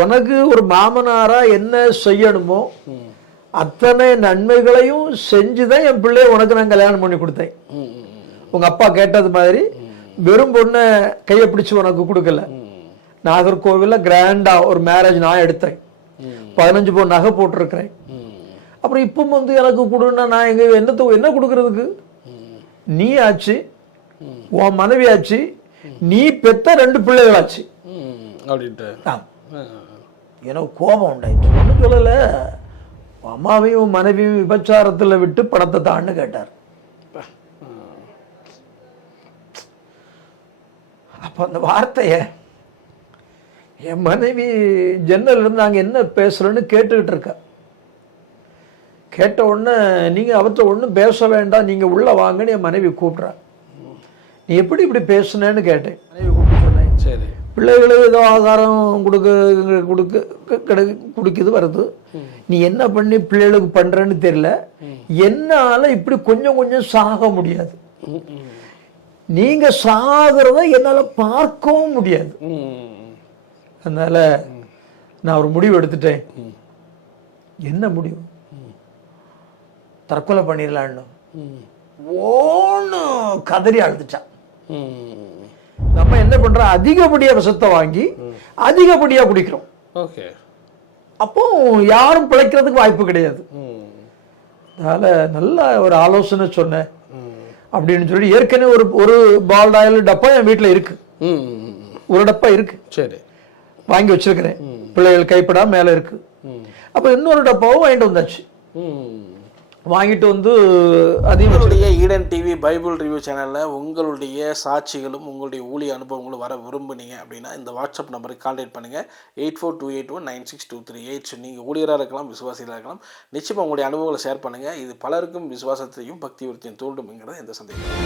உனக்கு ஒரு மாமனாரா என்ன செய்யணுமோ அத்தனை நன்மைகளையும் செஞ்சுதான் என் பிள்ளைய உனக்கு நான் கல்யாணம் பண்ணி கொடுத்தேன். உங்க அப்பா கேட்டது மாதிரி வெறும் பொண்ணை கையை பிடிச்சு உனக்கு கொடுக்கல. நாகர்கோவில்ல கிராண்டா ஒரு மேரேஜ் நான் எடுத்தேன். 15 பவுன் நகை போட்டிருக்கிறேன். அப்புறம் இப்போ வந்து எனக்கு கொடுன்னா நான் எங்க என்ன கொடுக்கறதுக்கு? நீ ஆச்சு, உன் மனைவி ஆச்சு, நீ பெத்த 2 பிள்ளைகளாச்சு அப்படின்ட்டு எனக்கு கோபம் உண்டாயிடுச்சு. ஒன்றும் சொல்லல, அம்மாவையும் மனைவியும் விபச்சாரத்துல விட்டு பணத்தை தான்னு கேட்டார். அப்ப அந்த வார்த்தைய என் மனைவி ஜன்னல் இருந்து நாங்க என்ன பேசுறோன்னு கேட்டுக்கிட்டு இருக்க. கேட்ட உடனே நீங்க அவற்றை ஒன்றும் பேச வேண்டாம், நீங்க உள்ள வாங்கன்னு என் மனைவி கூப்பிட்றா. நீ எப்படி இப்படி பேசுனேன்னு கேட்டேன். மனைவி கூப்பிட்டு சொன்னேன், சரி பிள்ளைகளுக்கு ஏதோ ஆகாரம் குடிக்குது வருது, நீ என்ன பண்ணி பிள்ளைகளுக்கு பண்றன்னு தெரியல, என்னால இப்படி கொஞ்சம் கொஞ்சம் சாக முடியாது, நீங்க சாகிறத என்னால பார்க்கவும் முடியாது. அதனால நான் ஒரு முடிவு எடுத்துட்டேன். என்ன முடிவு? தற்கொலை பண்ணிடலான்னு ஓன்னு கதறி அழுதுட்டான். நம்ம என்ன பண்றோம், அதிகப்படியா விஷத்தை வாங்கி அதிகப்படியா குடிக்கிறோம். அப்போ யாரும் பிழைக்கிறதுக்கு வாய்ப்பு கிடையாது. அதனால நல்ல ஒரு ஆலோசனை சொன்னேன் அப்படின்னு சொல்லி ஏற்கனவே ஒரு பால்ட் ஆயில் டப்பா என் வீட்டுல இருக்கு, ஒரு டப்பா இருக்கு, சரி வாங்கி வச்சிருக்கிறேன், பிள்ளைகள் கைப்படா மேல இருக்கு. அப்ப இன்னொரு டப்பாவும் வாங்கிட்டு வந்தாச்சு. வாங்கிட்டு வந்து உங்களுடைய ஈடன் டிவி பைபிள் ரிவ்யூ சேனலில் உங்களுடைய சாட்சிகளும் உங்களுடைய ஊழிய அனுபவங்களும் வர விரும்புனீங்க அப்படின்னா இந்த வாட்ஸ்அப் நம்பருக்கு கான்டாக்ட் பண்ணுங்கள். 8428196238. நீங்கள் ஊழியராக இருக்கலாம், விசுவாசிகளாக இருக்கலாம். நிச்சயமாக உங்களுடைய அனுபவங்களை ஷேர் பண்ணுங்கள். இது பலருக்கும் விசுவாசத்தையும் பக்தி விருத்தியும் தூண்டும்ங்கிறது எந்த சந்தேகம்.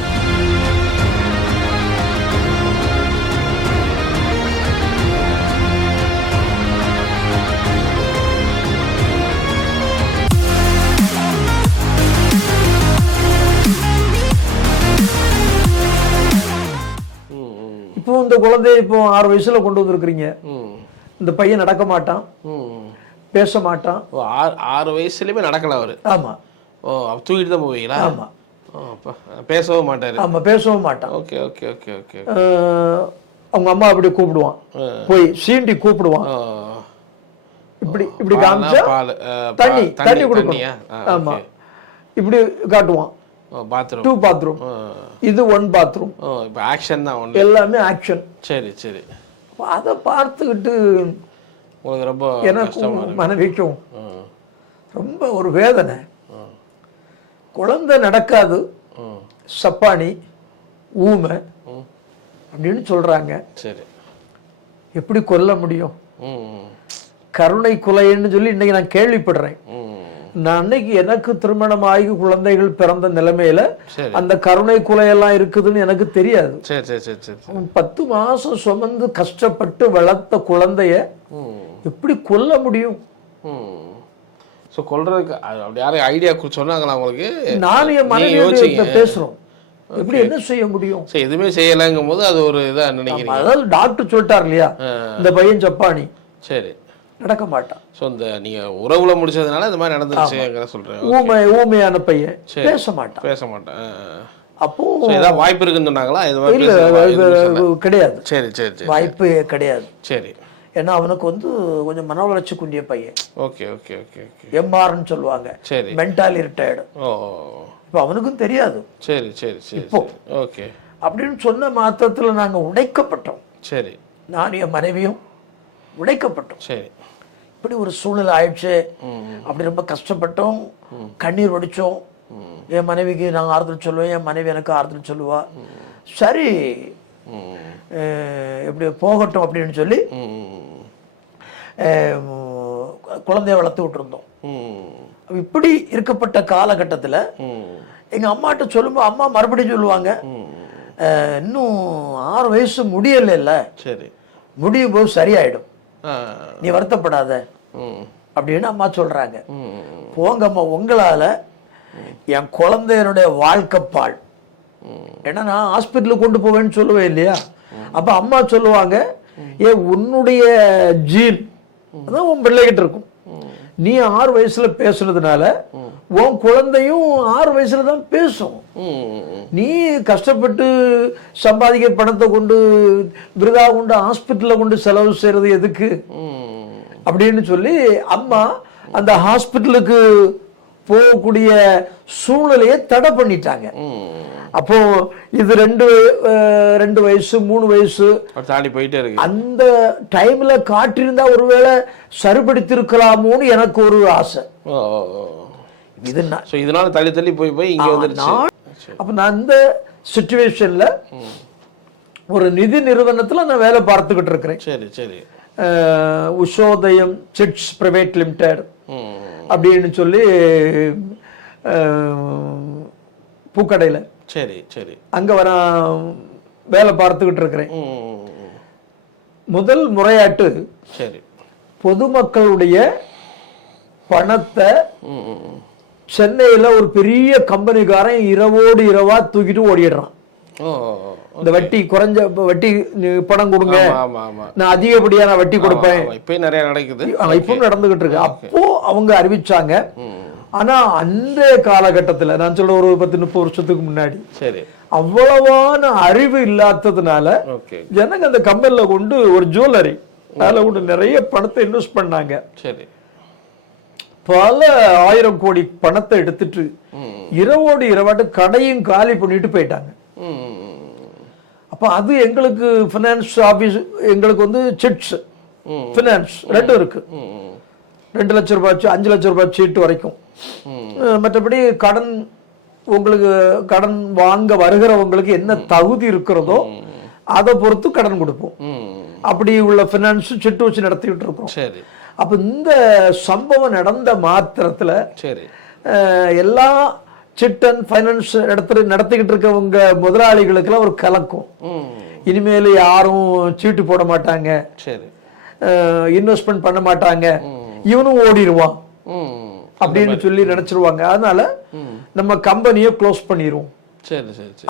இப்போ இந்த குழந்தைய இப்போ 6 வயசுல கொண்டு வந்திருக்கிறீங்க. இந்த பையன் நடக்க மாட்டான், பேச மாட்டான். 6 வயசுலயுமே நடக்கல அவரு? ஆமா. ஓ, தூக்கிட்டு தான் போவீங்களா? ஆமா. பேசவும் மாட்டாரு? ஆமா, பேசவும் மாட்டான். Okay okay okay okay. அவங்க அம்மா அப்படி கூப்பிடுவான், போய் சீண்டி கூப்பிடுவான், இப்படி இப்படி காமிச்சா தண்ணி கொடுக்கணும். ஆமா, இப்படி காட்டுவான். பாத்ரூம் 2 பாத்ரூம், இது 1 பாத்ரூம். இப்போ ஆக்ஷன் தான் ஒன்று, எல்லாமே ஆக்ஷன். சரி சரி. அதை பார்த்துக்கிட்டு உங்களுக்கு ரொம்ப எனக்கும் மனைவிக்கும் ரொம்ப ஒரு வேதனை. குழந்தை நடக்காது, சப்பானி, ஊமை அப்படின்னு சொல்றாங்க. சரி, எப்படி கொல்ல முடியும்? கருணை கொலைன்னு சொல்லி இன்னைக்கு நான் கேள்விப்படுறேன். நான் அன்னைக்கு எனக்கு திருமணமாகி குழந்தைகள் பிறந்த நிலைமையில அந்த கருணை கொலையெல்லாம் இருக்குதுன்னு எனக்கு தெரியாது. 10 மாசம் சுமந்து கஷ்டப்பட்டு வளர்த்த குழந்தைய எப்படி கொல்ல முடியும்? கொல்றதுக்கு அப்படி யாரும் ஐடியா சொன்னாங்களா உங்களுக்கு? நானும் என் மனைவி பேசுறோம், எப்படி என்ன செய்ய முடியும்? எதுவுமே செய்யலங்கும் போது அது ஒரு இதா நினைக்கிறீங்க. அதாவது டாக்டர் சொல்லிட்டார் இல்லையா, இந்த பையன் ஜப்பானி, சரி நடக்க மாட்டான். இந்த நீங்க உறவுல முடிச்சதுனால இந்த மாதிரி நடந்துருச்சு சொல்றேன். ஊமையான பையன், பேச மாட்டான். அப்போ ஏதாவது வாய்ப்பு இருக்குன்னு சொன்னாங்களா? கிடையாது. சரி சரி சரி, வாய்ப்பு கிடையாது. சரி, ஏன்னா அவனுக்கு வந்து கொஞ்சம் மன வளர்ச்சி குண்டிய பையன். Okay okay okay. எம்ஆர்னு சொல்லுவாங்க, சரி, மென்டலி ரிட்டையர்டு. இப்போ அவனுக்கும் தெரியாது. சரி சரி சரி. இப்போ ஓகே அப்படின்னு சொன்ன மாத்திரத்துல நாங்க உடைக்கப்பட்டோம். சரி, நான் என் மனைவியும் உடைக்கப்பட்டோம். சரி, இப்படி ஒரு சூழ்நிலை ஆயிடுச்சு. அப்படி ரொம்ப கஷ்டப்பட்டோம், கண்ணீர் வடிச்சோம். என் மனைவிக்கு நாங்கள் ஆறுதல் சொல்லுவேன், என் மனைவி எனக்கு ஆறுதல் சொல்லுவா. சரி இப்படி போகட்டும் அப்படின்னு சொல்லி குழந்தைய வளர்த்து விட்டுருந்தோம். இப்படி இருக்கப்பட்ட காலகட்டத்தில் எங்க அம்மாட்ட சொல்லும்போது அம்மா மறுபடியும் சொல்லுவாங்க, இன்னும் 6 வயசு முடியல, சரி முடியும் போது சரியாயிடும், நீ வருத்தப்படாத அப்படின்னு அம்மா சொல்றாங்க. போங்கம்மா, உங்களால என் குழந்தையனுடைய வாழ்க்கைப்பால், ஏன்னா நான் ஹாஸ்பிட்டலுக்கு கொண்டு போவேன்னு சொல்லுவேன் இல்லையா, அப்ப அம்மா சொல்லுவாங்க, உன்னுடைய ஜீன் அதான் உன் பிள்ளைகிட்ட இருக்கும். நீ 6 வயசுல பேசுனதுனால உன் குழந்தையும் 6 வயசுல தான் பேசும். நீ கஷ்டப்பட்டு சம்பாதிக்க பணத்தை கொண்டு விருதா கொண்டு ஹாஸ்பிட்டல்ல கொண்டு செலவு செய்யறது எதுக்கு அப்படின்னு சொல்லி அம்மா அந்த ஹாஸ்பிட்டலுக்கு போகக்கூடிய சூழ்நிலையை தடை பண்ணிட்டாங்க. அப்போ இது 2 வயசு 3 வயசு தாண்டி போயிட்டே இருக்கு. அந்த டைம்ல காட்டியிருந்தா ஒருவேளை சரிபடுத்திருக்கலாமோன்னு எனக்கு ஒரு ஆசை. இதனால தள்ளி தள்ளி போய் இங்க வந்துருச்சு. அப்ப நான் இந்த சிச்சுவேஷன்ல ஒரு நிதி நிறுவனத்துல நான் வேலை பார்த்துக்கிட்டு இருக்கிறேன். சரி சரி. உஷோதயம் சிட்ஸ் பிரைவேட் லிமிடெட் அப்படின்னு சொல்லி பூக்கடையில. சரி சரி. அங்க வர வேலை பார்த்துக்கிட்டு இருக்கிறேன். முதல் முறையாட்டு சரி பொதுமக்களுடைய பணத்தை சென்னையில ஒரு பெரிய கம்பெனிக்காரன் இரவோடு இரவா தூக்கிட்டு ஓடிடுறான். இந்த வட்டி குறைஞ்ச வட்டி பணம் கொடுங்க, நான் அதிகப்படியா நான் வட்டி கொடுப்பேன். இப்பயும் நிறைய நடக்குது, இப்பவும் நடந்துகிட்டு இருக்கு. அப்போ அவங்க அறிவிச்சாங்க. ஆனா அந்த காலகட்டத்துல நான் சொல்ல ஒரு 10-30 வருஷத்துக்கு முன்னாடி சரி அவ்வளவான அறிவு இல்லாததுனால ஜனங்க அந்த கம்பெனில கொண்டு ஒரு ஜுவல்லரி அதுல கொண்டு நிறைய பணத்தை இன்வெஸ்ட் பண்ணாங்க. சரி. பல 1000 கோடி பணத்தை எடுத்துட்டு இரவோடு இரவாட்டு கடையும் காலி பண்ணிட்டு போயிட்டாங்க. அப்ப அது எங்களுக்கு பினான்ஸ் ஆபீஸ், எங்களுக்கு வந்து சிட்ஸ் பினான்ஸ் 2 இருக்கு. 2 லட்சம் ரூபாய் 5 லட்சம் ரூபாய் சீட்டு வரைக்கும். மற்றபடி கடன் உங்களுக்கு கடன் வாங்க வருகிறவங்களுக்கு என்ன தகுதி இருக்கிறதோ அதை பொறுத்து கடன் கொடுப்போம். அப்படி உள்ள பினான்ஸ் சிட்டு வச்சு நடத்திட்டு இருக்கோம். அப்ப இந்த சம்பவம் நடந்த மாத்திரத்துல எல்லா சிட் அண்ட் பைனான்ஸ் நடத்திக்கிட்டு இருக்கவங்க முதலாளிகளுக்கு எல்லாம் ஒரு கலக்கும். இனிமேல் யாரும் சீட்டு போட மாட்டாங்க, இன்வெஸ்ட்மெண்ட் பண்ண மாட்டாங்க, இவனும் ஓடிடுவான் அப்படின்னு சொல்லி நினைச்சிருவாங்க. அதனால நம்ம கம்பெனியை க்ளோஸ் பண்ணிடுவோம்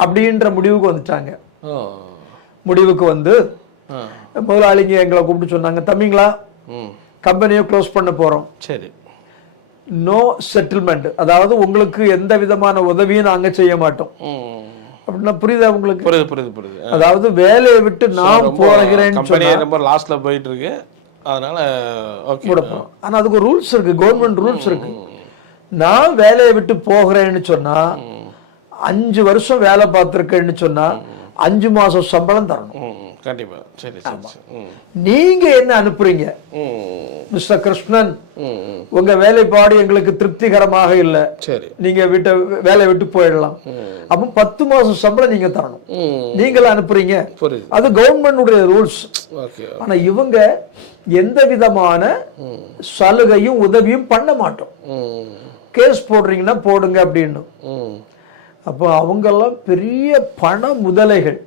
அப்படின்ற முடிவுக்கு வந்துட்டாங்க. முடிவுக்கு வந்து முதலாளிங்க எங்களை கூப்பிட்டு சொன்னாங்க, தம்பிங்களா கம்பெனியை க்ளோஸ் பண்ண போறோம், நோ செட்டில்மெண்ட், அதாவது உங்களுக்கு எந்த விதமான உதவியும் நாங்க செய்ய மாட்டோம் அப்படின்னா புரியுதா உங்களுக்கு? புரியுது. அதாவது வேலையை விட்டு நான் போகிறேன்னு லாஸ்ட்ல போயிட்டு இருக்கு, அதனால ஆனா அதுக்கு ரூல்ஸ் இருக்கு, கவர்மெண்ட் ரூல்ஸ் இருக்கு. நான் வேலையை விட்டு போகிறேன்னு சொன்னா 5 வருஷம் வேலை பார்த்திருக்கேன்னு சொன்னா 5 மாசம் சம்பளம் தரணும். கண்டிப்பா. சரி. நீங்க என்ன அனுப்புறீங்க, மிஸ்டர் கிருஷ்ணன் உங்க வேலைப்பாடு எங்களுக்கு திருப்திகரமாக இல்ல, நீங்க வேலையை விட்டு போயிடலாம். அப்ப 10 மாசம் சம்பளம் நீங்க தரணும். நீங்கள அனுப்புறீங்க, அது கவர்மெண்ட் ரூல்ஸ். ஆனா இவங்க எந்த விதமான சலுகையும் உதவியும் பண்ண மாட்டோம், கேஸ் போடுறீங்கன்னா போடுங்க அப்படின்னு. அப்போ அவங்க எல்லாம் பெரிய பண முதலைகள்,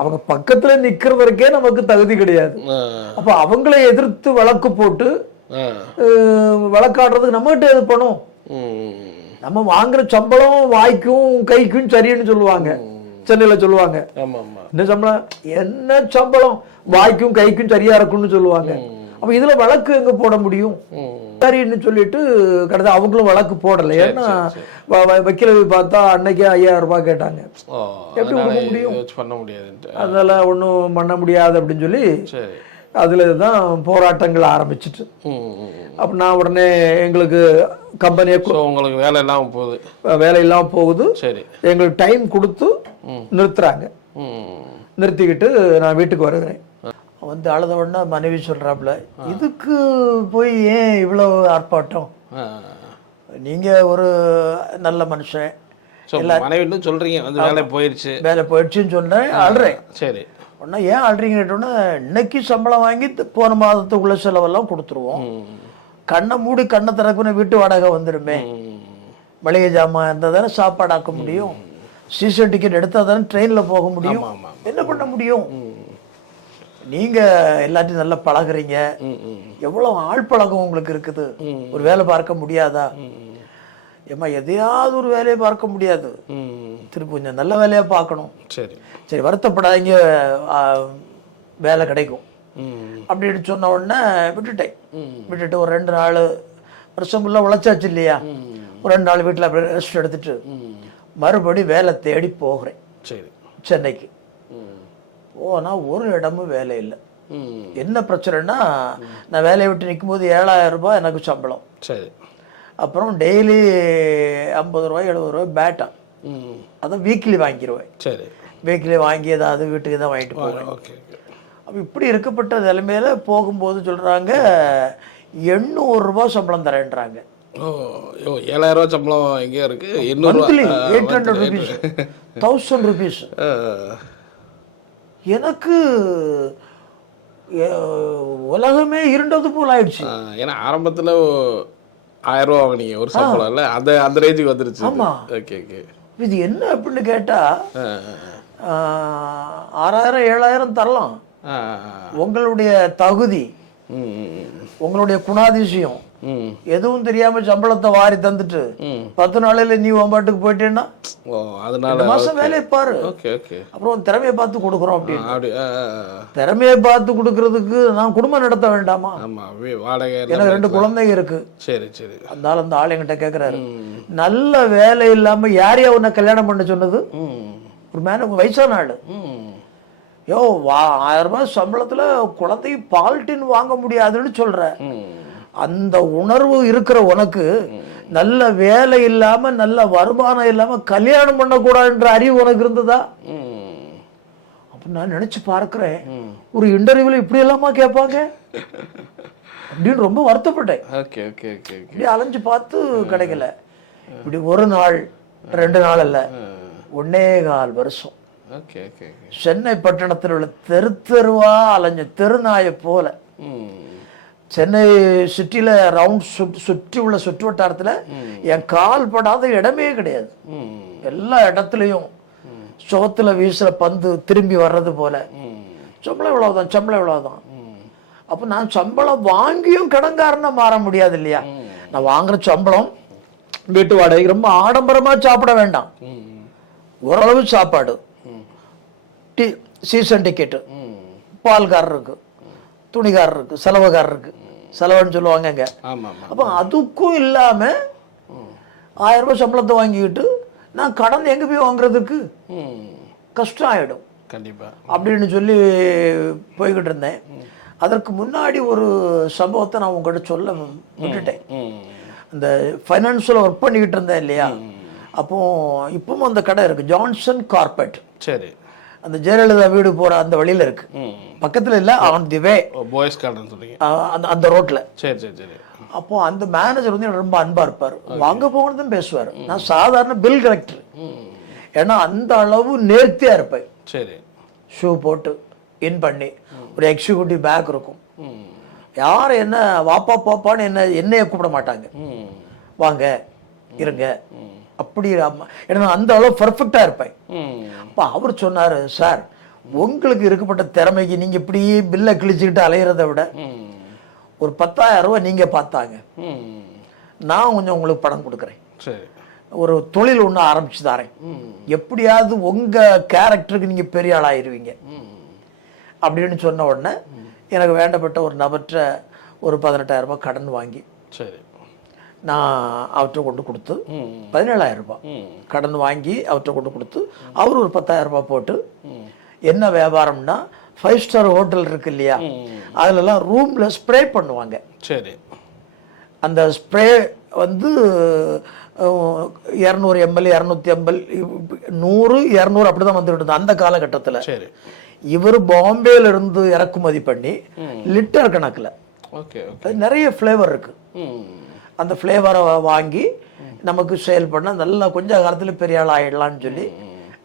அவங்க பக்கத்துல நிக்கிறவருக்கே நமக்கு தகுதி கிடையாது. அப்ப அவங்களை எதிர்த்து வழக்கு போட்டு வழக்காடுறதுக்கு நம்மகிட்ட எது பணம்? நம்ம வாங்குற சம்பளம் வாய்க்கும் கைக்கும் சரின்னு சொல்லுவாங்க, சென்னையில சொல்லுவாங்க. என்ன சம்பளம், என்ன சம்பளம் வாய்க்கும் கைக்கும் சரியா இருக்கும்னு சொல்லுவாங்க. அப்ப இதுல வழக்கு எங்க போட முடியும்? சரின்னு சொல்லிட்டு கடைசி அவங்களும் வழக்கு போடல. ஏன்னா வக்கீலை பார்த்தா அன்னைக்கே 5000 ரூபாய் கேட்டாங்க, எப்படி கொடுக்க முடியும்? அதனால ஒன்றும் பண்ண முடியாது அப்படின்னு சொல்லி அதுலதான் போராட்டங்கள் ஆரம்பிச்சிட்டு. அப்ப நான் உடனே எங்களுக்கு கம்பெனியை உங்களுக்கு வேலை இல்லாம போகுது, எங்களுக்கு டைம் கொடுத்து நிறுத்துறாங்க. நிறுத்திக்கிட்டு நான் வீட்டுக்கு வருகிறேன். வந்து அழுத உடனே மனைவி சொல்றாப்புல, இதுக்கு போய் ஏன் இவ்வளவு ஆர்ப்பாட்டம், நீங்க ஒரு நல்ல மனுஷன் சொல்றீங்க, வேலை போயிடுச்சுன்னு சொன்னேன், அழுறேன். சரி, உடனே ஏன் அழுறீங்கன்னு, இன்னைக்கு சம்பளம் வாங்கி போன மாதத்துக்குள்ள செலவெல்லாம் கொடுத்துருவோம், கண்ணை மூடி கண்ணை திறக்குன்னு வீட்டு வாடகை வந்துடுமே, மளிகை ஜாமான் இருந்தால் தானே சாப்பாடு ஆக்க முடியும், சீசன் டிக்கெட் எடுத்தா தானே ட்ரெயின்ல போக முடியும், என்ன பண்ண முடியும்? நீங்க எல்லாத்தையும் நல்லா பழகுறீங்க, எவ்வளவு ஆள் பழக்கம் உங்களுக்கு இருக்குது, ஒரு வேலை பார்க்க முடியாதா? ஏமா எதையாவது ஒரு வேலையை பார்க்க முடியாது, திருப்பி கொஞ்சம் நல்ல வேலையா பார்க்கணும். சரி வருத்தப்படாதீங்க, வேலை கிடைக்கும் அப்படின்னு சொன்ன உடனே விட்டுட்டேன். விட்டுட்டு ஒரு 2 நாள் வருஷம் ஃபுல்லாக உழைச்சாச்சு இல்லையா, ஒரு 2 நாள் வீட்டில் அப்படியே ரெஸ்ட் எடுத்துட்டு மறுபடி வேலை தேடி போகிறேன். சரி. சென்னைக்கு போனால் ஒரு இடமும் வேலை இல்லை. என்ன பிரச்சனைனா, நான் வேலையை விட்டு நிற்கும்போது 7,000 ரூபாய் எனக்கு சம்பளம். சரி. அப்புறம் டெய்லி 50 ரூபாய் 70 ரூபாய் பேட்டா, அதை வீக்லி வாங்கிடுவேன். சரி. வீக்லி வாங்கி ஏதாவது வீட்டுக்கு தான் வாங்கிட்டு போவேன். ஓகே. அப்போ இப்படி இருக்கப்பட்ட நிலைமையில போகும்போது சொல்கிறாங்க 800 ரூபாய் சம்பளம் தரேன்றாங்க. ஓ 7,000 ரூபாய் சம்பளம் எங்கேயா இருக்கு? 800 rupees 1000 rupees. எனக்கு உலகமே இருண்டது போல் ஆயிடுச்சு. ஏன்னா ஆரம்பத்தில் 1000 ரூபா வாங்கினீங்க ஒரு சம்பளம் இல்லை, அந்த ரேஞ்சுக்கு வந்துருச்சு. ஆமாம். Okay okay. இது என்ன அப்படின்னு கேட்டால் 6,000 7,000 தரலாம். உங்களுடைய தகுதி, உங்களுடைய குணாதிசயம் எதுவும் தெரியாம சம்பளத்தை வாரி தந்துட்டு 10 நாளையில நீ பாட்டுக்கு போயிட்டேன்னா மாசம் வேலையை பாரு, அப்புறம் திறமையை பார்த்து கொடுக்குறோம் அப்படின்னு. திறமையை பார்த்து கொடுக்கறதுக்கு நான் குடும்பம் நடத்த வேண்டாமா? எனக்கு 2 குழந்தைங்க இருக்கு. சரி சரி. அதனால அந்த ஆள் என்கிட்ட கேட்கிறாரு, நல்ல வேலை இல்லாம யாரையா உன்னை கல்யாணம் பண்ண சொன்னது? ஒரு வயசான ஆளு. யோ 1000 ரூபாய் சம்பளத்துல குழந்தைக்கு பால் டின் வாங்க முடியாதுன்னு சொல்ற. அந்த உணர்வு இருக்கிற உனக்கு நல்ல வேலை இல்லாம நல்ல வருமானம் இல்லாம கல்யாணம் பண்ணக்கூடாதுன்ற அறிவு உனக்கு இருந்ததா? அப்ப நான் நினைச்சு பார்க்கிறேன், ஒரு இன்டர்வியூல இப்படி எல்லாமா கேட்பாங்க அப்படின்னு ரொம்ப வருத்தப்பட்டேன். இப்படி அலைஞ்சு பார்த்து கிடைக்கல. இப்படி 1 நாள் 2 நாள் அல்ல, 1.25 வருஷம் சென்னை பட்டணத்தில் உள்ள தெருவா அலைஞ்ச தெருநாயை போல. சென்னை சிட்டியில ரவுண்ட் சுற்றி உள்ள சுற்று வட்டாரத்துல என் கால் படாத இடமே கிடையாது. எல்லா இடத்துலயும் சுகத்துல வீசுற பந்து திரும்பி வர்றது போல. சம்பளம் இவ்வளவுதான், சம்பளம் இவ்வளவுதான். அப்ப நான் சம்பளம் வாங்கியும் கடன்காரனா மாற முடியாது இல்லையா? நான் வாங்குற சம்பளம் வீட்டு வாடகை, ரொம்ப ஆடம்பரமா சாப்பிட வேண்டாம், ஓரளவு சாப்பாடு, சீசன் டிக்கெட்டு, பால்காரருக்கு, துணிகாரருக்கு, செலவுகாரருக்கு, செலவுன்னு சொல்லுவாங்க அங்க. அப்ப அதுக்கும் இல்லாம 1000 ரூபாய் சம்பளத்தை வாங்கிக்கிட்டு நான் கடன் எங்க போய் வாங்குறதுக்கு கஷ்டம் ஆயிடும் கண்டிப்பா அப்படின்னு சொல்லி போய்கிட்டு இருந்தேன். அதற்கு முன்னாடி ஒரு சம்பவத்தை நான் உங்ககிட்ட சொல்ல விட்டுட்டேன். இந்த ஃபைனான்ஸில் ஒர்க் பண்ணிக்கிட்டு இருந்தேன் இல்லையா, அப்போ இப்பவும் அந்த கடை இருக்கு, ஜான்சன் கார்பெட். சரி. அந்த ஜெயலலிதா வீடு போற அந்த வழியில இருக்கு, பக்கத்துல இல்ல, on the way, boys garden சொல்றீங்க, அந்த ரோட்ல. சரி சரி சரி. அப்போ அந்த மேனேஜர் வந்து ரொம்ப அன்பா இருப்பாரு, வாங்க போகணும்னு பேசுவாரு. நான் சாதாரண பில் கலெக்டர், ஏன்னா அந்த அளவு நேர்த்தியா இருப்பேன். சரி. ஷூ போட்டு இன் பண்ணி ஒரு எக்ஸிக்யூட்டிவ் பேக் இருக்கும். யாரும் என்ன வாப்பா பாப்பான்னு என்னைய கூப்பிட மாட்டாங்க, வாங்க இருங்க அப்படி. ஏன்னா அந்த அளவு பர்ஃபெக்டா இருப்பேன். அப்ப அவர் சொன்னாரு, சார் உங்களுக்கு இருக்கப்பட்ட திறமைக்கு நீங்க இப்படி பில்லை கிழிச்சுக்கிட்டு அலையிறத விட ஒரு 10,000 ரூபாய் நீங்க பார்த்தாங்க, நான் கொஞ்சம் உங்களுக்கு பணம் கொடுக்குறேன், ஒரு தொழில் ஒன்று ஆரம்பிச்சு தரேன், எப்படியாவது உங்க கேரக்டருக்கு நீங்க பெரிய ஆளாயிருவீங்க அப்படின்னு சொன்ன உடனே எனக்கு வேண்டப்பட்ட ஒரு நபற்ற ஒரு 18,000 ரூபாய் கடன் வாங்கி நான் அவற்றை கொண்டு கொடுத்து 17,000 ரூபாய் கடன் வாங்கி அவற்றை கொண்டு கொடுத்து அவர் ஒரு 10,000 ரூபாய் போட்டு, என்ன வியாபாரம்னா 5 ஸ்டார் ஹோட்டல் இருக்கு இல்லையா, அதுலலாம் ரூம்ல ஸ்ப்ரே பண்ணுவாங்க. சரி. அந்த ஸ்ப்ரே வந்து 200 ml 250 100 200 அப்படிதான் வந்துட்டு இருந்தது அந்த காலகட்டத்தில். இவர் பாம்பேல இருந்து இறக்குமதி பண்ணி லிட்டர் கணக்குல நிறைய ஃப்ளேவர் இருக்கு, அந்த ஃப்ளேவரை வாங்கி நமக்கு சேல் பண்ண நல்லா கொஞ்ச காலத்துல பெரிய ஆள் ஆயிடலாம்னு சொல்லி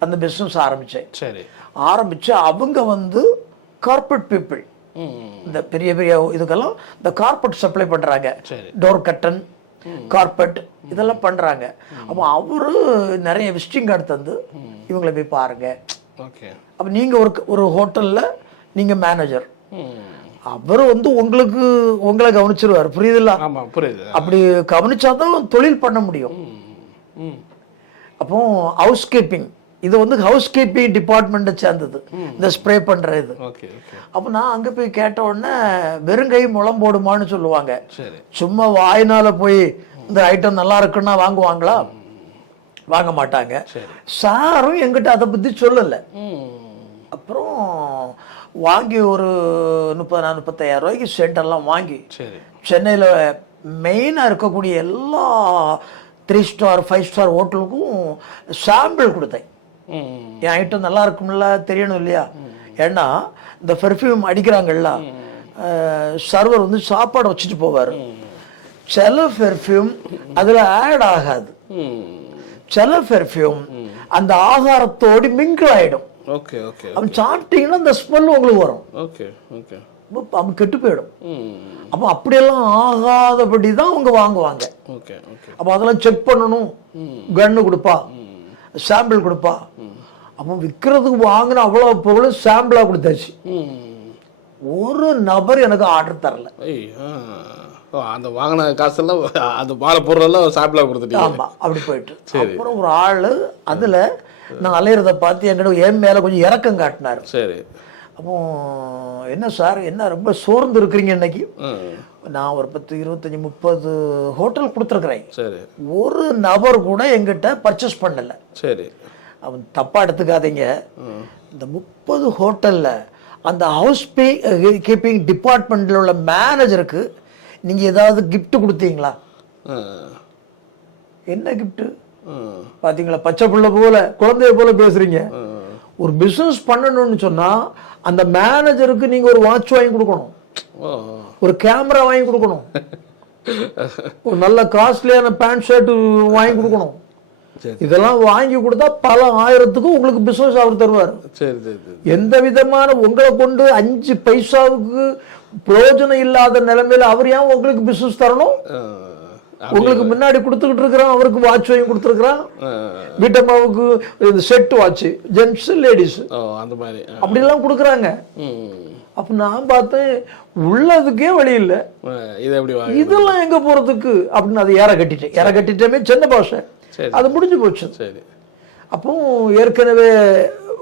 அந்த பிசினஸ் ஆரம்பிச்சேன். சரி. ஆரம்பிச்சு அவங்க வந்து கார்பரேட் பீப்புள், இந்த பெரிய பெரிய இதுக்கெல்லாம் இந்த கார்பெட் சப்ளை பண்றாங்க, டோர் கர்டன் கார்பெட் இதெல்லாம் பண்றாங்க. அப்போ அவரு நிறைய விசிட்டிங் கார்டு தந்து இவங்களை போய் பாருங்க. அப்ப நீங்க ஒரு ஹோட்டல்ல நீங்க மேனேஜர், அவர் வந்து உங்களை கவனிச்சிருவாரு, புரியுதுல்ல? அப்படி கவனிச்சாதான் தொழில் பண்ண முடியும். அப்போ ஹவுஸ் கீப்பிங் இது வந்து ஹவுஸ் கீப்பிங் டிபார்ட்மெண்ட்டை சேர்ந்தது, இந்த ஸ்ப்ரே பண்ற இது. அப்போ நான் அங்கே போய் கேட்ட உடனே வெறுங்கை முளம் போடுமான்னு சொல்லுவாங்க. சும்மா வாயினால போய் இந்த ஐட்டம் நல்லா இருக்குன்னா வாங்குவாங்களா? வாங்க மாட்டாங்க. சாரும் எங்கிட்ட அதை பற்றி சொல்லலை. அப்புறம் வாங்கி ஒரு 30,000-35,000 ரூபாய்க்கு சென்டெல்லாம் வாங்கி சென்னையில் மெயினாக இருக்கக்கூடிய எல்லா 3 ஸ்டார் 5 ஸ்டார் ஹோட்டலுக்கும் சாம்பிள் கொடுத்தேன். என் ஐட்டம் நல்லா இருக்கும்ல, தெரியணும் இல்லையா? ஏன்னா இந்த பெர்ஃப்யூம் அடிக்கிறாங்கல்ல, சர்வர் வந்து சாப்பாடு வச்சுட்டு போவார். சில பெர்ஃப்யூம் அதில் ஆட் ஆகாது, சில பெர்ஃப்யூம் அந்த ஆகாரத்தோடு மிங்கிள் ஆகிடும். அப்போ சாப்பிட்டீங்கன்னா அந்த ஸ்மெல் உங்களுக்கு வரும், அப்போ கெட்டு போயிடும். அப்போ அப்படியெல்லாம் ஆகாதபடி தான் அவங்க வாங்குவாங்க. அப்போ அதெல்லாம் செக் பண்ணணும். கன்னு கொடுப்பா, சாம்பிள் கொடுப்பா. அப்போ விற்கிறதுக்கு வாங்கின அவ்வளோ பொருளும் சாம்பிளாக கொடுத்தாச்சு. ஒரு நபர் எனக்கு ஆர்டர் தரல. அந்த வாங்கின காசெல்லாம் அந்த வாழ பொருளெல்லாம் சாம்பிளாக கொடுத்துட்டீங்க. ஆமாம், அப்படி போயிட்டு அப்புறம் ஒரு ஆள் அதில் நான் அலையிறத பார்த்து என்கிட்ட என் மேலே கொஞ்சம் இறக்கம் காட்டினார். சரி. அப்போ என்ன சார், என்ன ரொம்ப சோர்ந்து இருக்கிறீங்க இன்னைக்கு? நான் ஒரு 10, 25, 30 ஹோட்டல் கொடுத்துருக்குறேன். சரி. ஒரு நபர் கூட எங்கிட்ட பர்ச்சேஸ் பண்ணல. சரி. அவன் தப்பா எடுத்துக்காதீங்க. இந்த 30 ஹோட்டல்ல அந்த ஹவுஸ் கீப்பிங் டிபார்ட்மெண்ட்ல உள்ள மேனேஜருக்கு நீங்க ஏதாவது கிஃப்ட் கொடுத்தீங்களா? என்ன கிஃப்ட்? பாத்தீங்களா, பச்சை பிள்ளை போல குழந்தைய போல பேசுறீங்க. ஒரு பிசினஸ் பண்ணணும்னு சொன்னா அந்த மேனேஜருக்கு நீங்க ஒரு வாட்ச் வாங்கி கொடுக்கணும், ஒரு கேமரா வாங்கி கொடுக்கணும், ஒரு நல்ல காஸ்ட்லியான பேண்ட் ஷர்ட் வாங்கி கொடுக்கணும். இதெல்லாம் வாங்கி கொடுத்தா பல ஆயிரத்துக்கு உங்களுக்கு பிசினஸ் அவர் தருவார். எந்த விதமான உங்களை கொண்டு 5 பைசாவுக்கு பிரயோஜனம் இல்லாத நிலைமையில அவர் ஏன் உங்களுக்கு பிசினஸ் தரணும்? உங்களுக்கு முன்னாடி கொடுத்துக்கிட்டு இருக்கிறான், அவருக்கு வாட்ச் வாங்கி கொடுத்துருக்கிறான். வீட்டம்மாவுக்கு இந்த செட் வாட்ச், ஜென்ட்ஸ் லேடிஸ் அந்த மாதிரி அப்படிலாம் கொடுக்குறாங்க. அப்ப நான் பார்த்தேன் உள்ளதுக்கே வழி இல்லை, இதெல்லாம் எங்க போறதுக்கு அப்படின்னு அதை ஏற கட்டிட்டேமே சின்ன பாஷை, அது முடிஞ்சு போச்சு. அப்போ ஏற்கனவே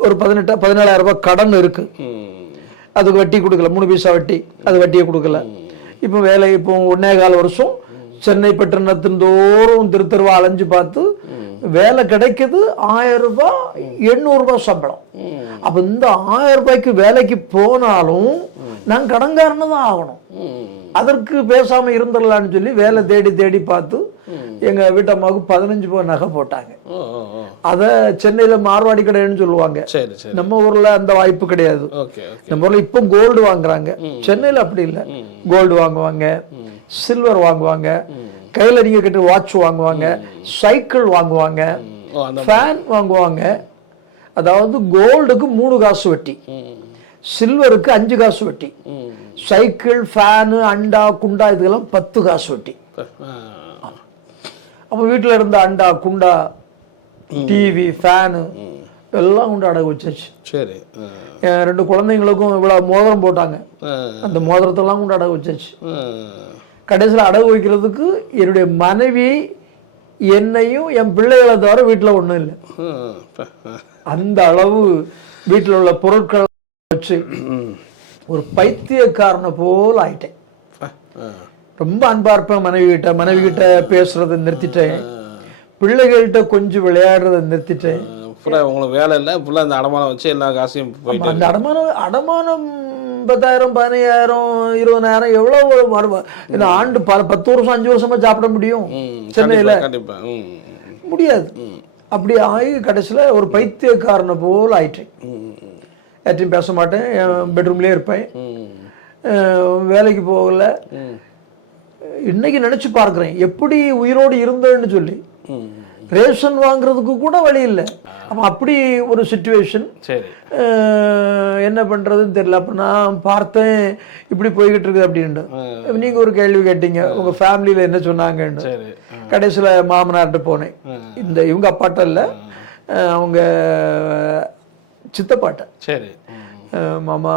ஒரு 17,000 ரூபாய் கடன் இருக்கு, அதுக்கு வட்டி கொடுக்கல, 3 பைசா வட்டி, அது வட்டியை கொடுக்கல. இப்போ வேலை இப்போ 1.25 வருஷம் சென்னை பட்டணத்தின் தோறும் தெருவா அலைஞ்சு பார்த்து வேலை கிடைக்குது. 1000 ரூபாய் 800 ரூபாய் சம்பளம். அப்ப இந்த 1000 ரூபாய்க்கு வேலைக்கு போனாலும் நான் கடன்காரன்னு தான் ஆகணும். அதற்கு பேசாம இருந்துடலான்னு சொல்லி வேலை தேடி தேடி பார்த்து எங்க வீட்டம்மாவுக்கு 15 பவுன் நகை போட்டாங்க. அத சென்னையில மார்வாடி கடைன்னு சொல்லுவாங்க. நம்ம ஊர்ல அந்த வாய்ப்பு கிடையாது. நம்ம ஊர்ல இப்ப கோல்டு வாங்குறாங்க, சென்னையில அப்படி இல்லை. கோல்டு வாங்குவாங்க, சில்வர் வாங்குவாங்க, கையில நீங்க கட்டி வாட்ச் வாங்குவாங்க, சைக்கிள் வாங்குவாங்க, ஃபேன் வாங்குவாங்க. அதாவது கோல்டுக்கு 3 காசு வட்டி, சில்வருக்கு 5 காசு வட்டி, சைக்கிள், ஃபேனு, அண்டா, குண்டா இதுக்கெல்லாம் 10 காசு வட்டி. அப்போ வீட்டில் இருந்த அண்டா, குண்டா, டிவி, ஃபேனு எல்லாம் கொண்டு அடகு வச்சாச்சு. சரி. என் 2 குழந்தைங்களுக்கும் இவ்வளவு மோதிரம் போட்டாங்க, அந்த மோதிரத்தெல்லாம் கொண்டு அடகு வச்சாச்சு. கடைசியில் அடகு வைக்கிறதுக்கு என்னுடைய மனைவி, என்னையும் என் பிள்ளைகளை தவிர வீட்டில் ஒன்றும் இல்லை. அந்த அளவு வீட்டில் உள்ள பொருட்கள் வச்சு ஒரு பைத்தியக்காரனை போல் ஆயிட்டேன். ரொம்ப அன்பா இருப்பேன் மனைவி கிட்ட பேசுறதை நிறுத்திட்டேன், பிள்ளைகள்கிட்ட கொஞ்சம் விளையாடுறதை நிறுத்திட்டேன். உங்களுக்கு வேலை இல்லை, அந்த அடமானம் வச்சு எல்லா காசையும் அந்த அடமானம் 10,000, 15,000, 20,000 எவ்வளவு இந்த ஆண்டு 10 வருஷம் 5 வருஷமா சாப்பிட முடியும் சென்னையில? முடியாது. அப்படி ஆகி கடைசியில ஒரு பைத்தியக்காரனை போல் ஆயிட்டேன். யார்ட்டையும் பேச மாட்டேன், என் பெட்ரூம்லயே இருப்பேன், வேலைக்கு போகல. இன்னைக்கு நினைச்சு பார்க்கிறேன் எப்படி உயிரோடு இருந்தேன்னு சொல்லி. ரேஷன் வாங்குறதுக்கு கூட வழி இல்லை. அப்படி ஒரு சிச்சுவேஷன். என்ன பண்றதுன்னு தெரியல. அப்ப நான் பார்த்தேன் இப்படி போய்கிட்டு இருக்குது அப்படின்ட்டு. நீங்க ஒரு கேள்வி கேட்டீங்க, உங்க ஃபேமிலியில என்ன சொன்னாங்கன்னு. கடைசியில மாமனார்கிட்ட போனேன். இவங்க அப்பாட்ட இல்ல, அவங்க சித்தப்பாட்ட. மாமா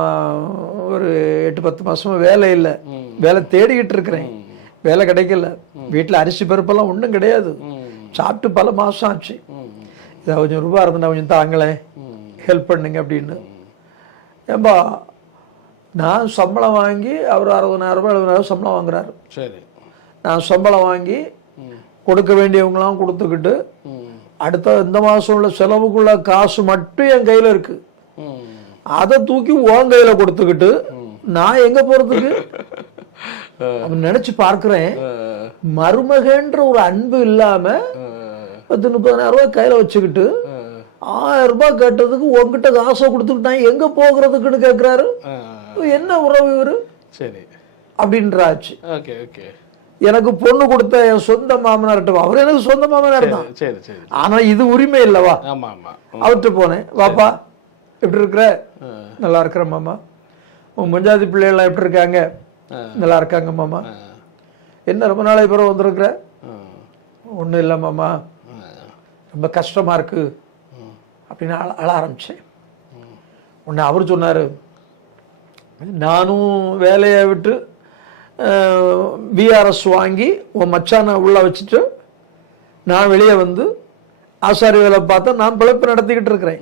ஒரு 8-10 மாசமா வேலை இல்லை, வேலை தேடிக்கிட்டு இருக்கிறேன், வேலை கிடைக்கல, வீட்டுல அரிசி பருப்பெல்லாம் ஒன்றும் கிடையாது, சாப்பிட்டு பல மாசம் ஆச்சு, இதை கொஞ்சம் ரூபா இருந்தா கொஞ்சம் தாங்களேன், ஹெல்ப் பண்ணுங்க அப்படின்னு. ஏன்பா நான் சம்பளம் வாங்கி அவர் 60,000 ரூபாய் 70,000 சம்பளம் வாங்குறாரு. சரி. நான் சம்பளம் வாங்கி கொடுக்க வேண்டியவங்களாம் கொடுத்துக்கிட்டு அடுத்த இந்த மாதம் உள்ள செலவுக்குள்ள காசு மட்டும் என் கையில் இருக்கு. அதை தூக்கி உன் கையில கொடுத்துக்கிட்டு நான் எங்க போறதுக்கு? நினைச்சு பார்க்கிறேன். மருமகன்ற ஒரு அன்பு இல்லாம 10,000-30,000 ரூபாய் கையில வச்சுக்கிட்டு 1000 ரூபாய் கேட்டதுக்கு உங்ககிட்ட காசை கொடுத்துக்கிட்டு நான் எங்க போகிறதுக்குன்னு கேட்கிறாரு. என்ன உறவு இவரு? சரி அப்படின்றாச்சு. எனக்கு பொண்ணு கொடுத்த என் சொந்த மாமனார்ட்ட, அவர் எனக்கு சொந்த மாமனார் தான். ஆனா இது உரிமை இல்லவா? அவர்கிட்ட போனேன். வாப்பா எப்படி இருக்கிற? நல்லா இருக்கிற மாமா. உன் மஞ்சாதி பிள்ளைகள்லாம் எப்படி இருக்காங்க? நல்லா இருக்காங்க மாமா. என்ன ரொம்ப நாளை பிறகு வந்திருக்கிற? ஒன்றும் இல்லை மாமா, ரொம்ப கஷ்டமா இருக்கு அப்படின்னு அழ ஆரம்பிச்சேன். உடனே அவர் சொன்னாரு, நானும் வேலையை விட்டு விஆர்எஸ் வாங்கி உன் மச்சானை உள்ள வச்சுட்டு நான் வெளியே வந்து ஆசாரி வேலை பார்த்தா நான் பிழைப்பு நடத்திக்கிட்டு இருக்கிறேன்.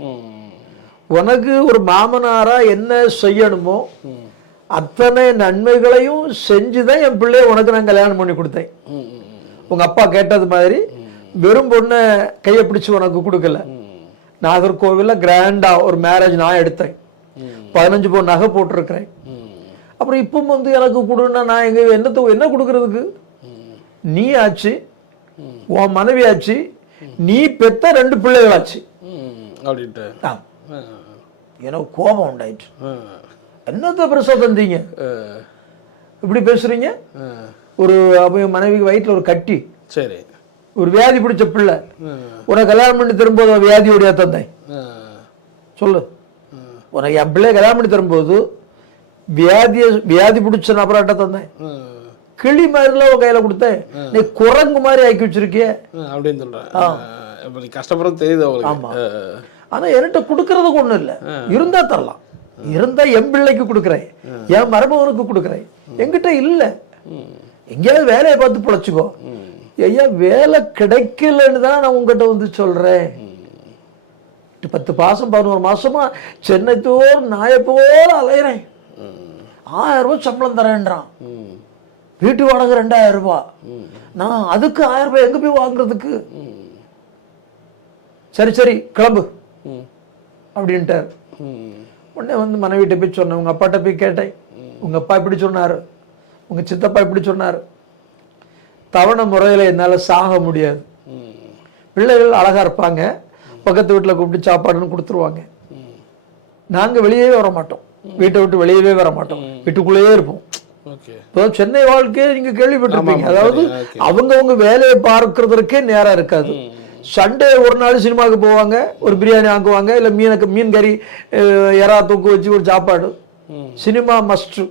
உனக்கு ஒரு மாமனாரா என்ன செய்யணுமோ அத்தனை நன்மைகளையும் செஞ்சுதான் என் பிள்ளைய உனக்கு நான் கல்யாணம் பண்ணி கொடுத்தேன். உங்க அப்பா கேட்டது மாதிரி வெறும் பொண்ணை கையை பிடிச்சு உனக்கு கொடுக்கல. நாகர்கோவில்ல கிராண்டா ஒரு மேரேஜ் நான் எடுத்தேன். 15 பவுன் நகை போட்டிருக்கிறேன். அப்புறம் இப்போ வந்து எனக்கு கொடுன்னா நான் எங்க என்ன கொடுக்கறதுக்கு? நீ ஆச்சு, உன் மனைவி ஆச்சு, நீ பெத்த 2 பிள்ளைகளாச்சு அப்படின்ட்டு எனக்கு கோபம் உண்டாயிடுச்சு. என்னத்த பெருசா தந்தீங்க இப்படி பேசுறீங்க? ஒரு மனைவிக்கு வயிற்றுல ஒரு கட்டி, சரி, ஒரு வியாதி பிடிச்ச பிள்ளை, உனக்கு கல்யாணம் பண்ணி தரும்போது வியாதியோடைய தந்தேன் சொல்லு. உனக்கு என் பிள்ளை கல்யாணம் பண்ணி தரும்போது வியாதி பிடிச்ச நபராட்ட தந்தேன். கிளி மாதிரில உன் கையில கொடுத்தேன், நீ குரங்கு மாதிரி ஆக்கி வச்சிருக்கிய அப்படின்னு சொல்றேன். கஷ்டப்படுறது தெரியுது. ஆமா, ஆனா என்கிட்ட கொடுக்கறதுக்கு ஒண்ணும் இல்லை. இருந்தா தரலாம், இருந்தா என் பிள்ளைக்கு கொடுக்குறேன், என் மருமகனுக்கு கொடுக்குறேன். என்கிட்ட இல்ல, எங்கேயாவது வேலையை பார்த்து பிழைச்சுக்கோ. ஐயா வேலை கிடைக்கலன்னு தான் நான் உங்ககிட்ட வந்து சொல்றேன். 10 மாசம் 11 மாசமா சென்னை தோறும் நாயை போல அலையிறேன். 1000 ரூபாய் சம்பளம் தரேன்றான், வீட்டு வாடகை 2000 ரூபாய். நான் அதுக்கு 1000 ரூபாய் எங்க போய் வாங்குறதுக்கு? சரி சரி கிளம்பு அப்படின்ட்டார். உடனே வந்து மனைவிட்ட போய் சொன்னேன், உங்க அப்பாட்ட போய் கேட்டேன். உங்க அப்பா இப்படி சொன்னாரு, உங்க சித்தப்பா இப்படி சொன்னாரு. தவணை முறையில என்னால சாக முடியாது. பிள்ளைகள் அழகா இருப்பாங்க, பக்கத்து வீட்டுல கூப்பிட்டு சாப்பாடுன்னு கொடுத்துருவாங்க. நாங்க வெளியவே வர மாட்டோம், வீட்டை விட்டு வெளியவே வர மாட்டோம், வீட்டுக்குள்ளேயே இருப்போம். சென்னை வாழ்க்கையை நீங்க கேள்விப்பட்டிருப்பீங்க. அதாவது அவங்கவுங்க வேலையை பார்க்கறதுக்கே நேரம் இருக்காது. சண்டே ஒரு நாள் சினிமாவுக்கு போவாங்க, ஒரு பிரியாணி வாங்குவாங்க, இல்ல மீன் கறி எறா தூக்கு வச்சு ஒரு சாப்பாடு. Cinema must.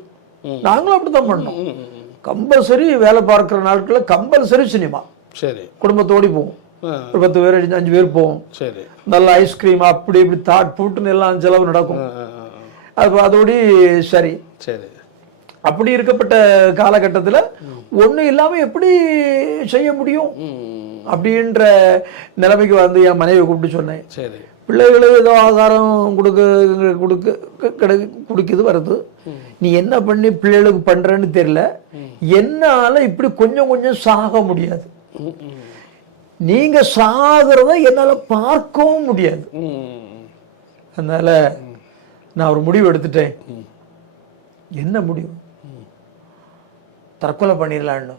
நாங்களும் அப்படித்தான் பண்ணோம். கம்பல்சரி வேலை பார்க்கிற நாட்கள்ல கம்பல்சரி சினிமா. சரி, குடும்பத்தோடி போவோம். ஒரு 10 பேர் 5 பேர் போவோம். சரி, நல்ல ஐஸ்கிரீம் அப்படி இப்படி தாட் பூட்டுன்னு எல்லாம் செலவு நடக்கும். அதோடி சரி சரி. அப்படி இருக்கப்பட்ட காலகட்டத்தில் ஒன்றும் இல்லாம எப்படி செய்ய முடியும் அப்படின்ற நிலைமைக்கு வந்து என் மனைவி கூப்பிட்டு சொன்னேன். சரி, பிள்ளைகளுக்கு ஏதோ ஆகாரம் குடிக்குது வருது, நீ என்ன பண்ணி பிள்ளைகளுக்கு பண்றன்னு தெரியல, என்னால இப்படி கொஞ்சம் கொஞ்சம் சாக முடியாது, நீங்க சாகிறத என்னால பார்க்கவும் முடியாது. அதனால நான் ஒரு முடிவு எடுத்துட்டேன். என்ன முடிவு? தற்கொலை பண்ணிடலான்னு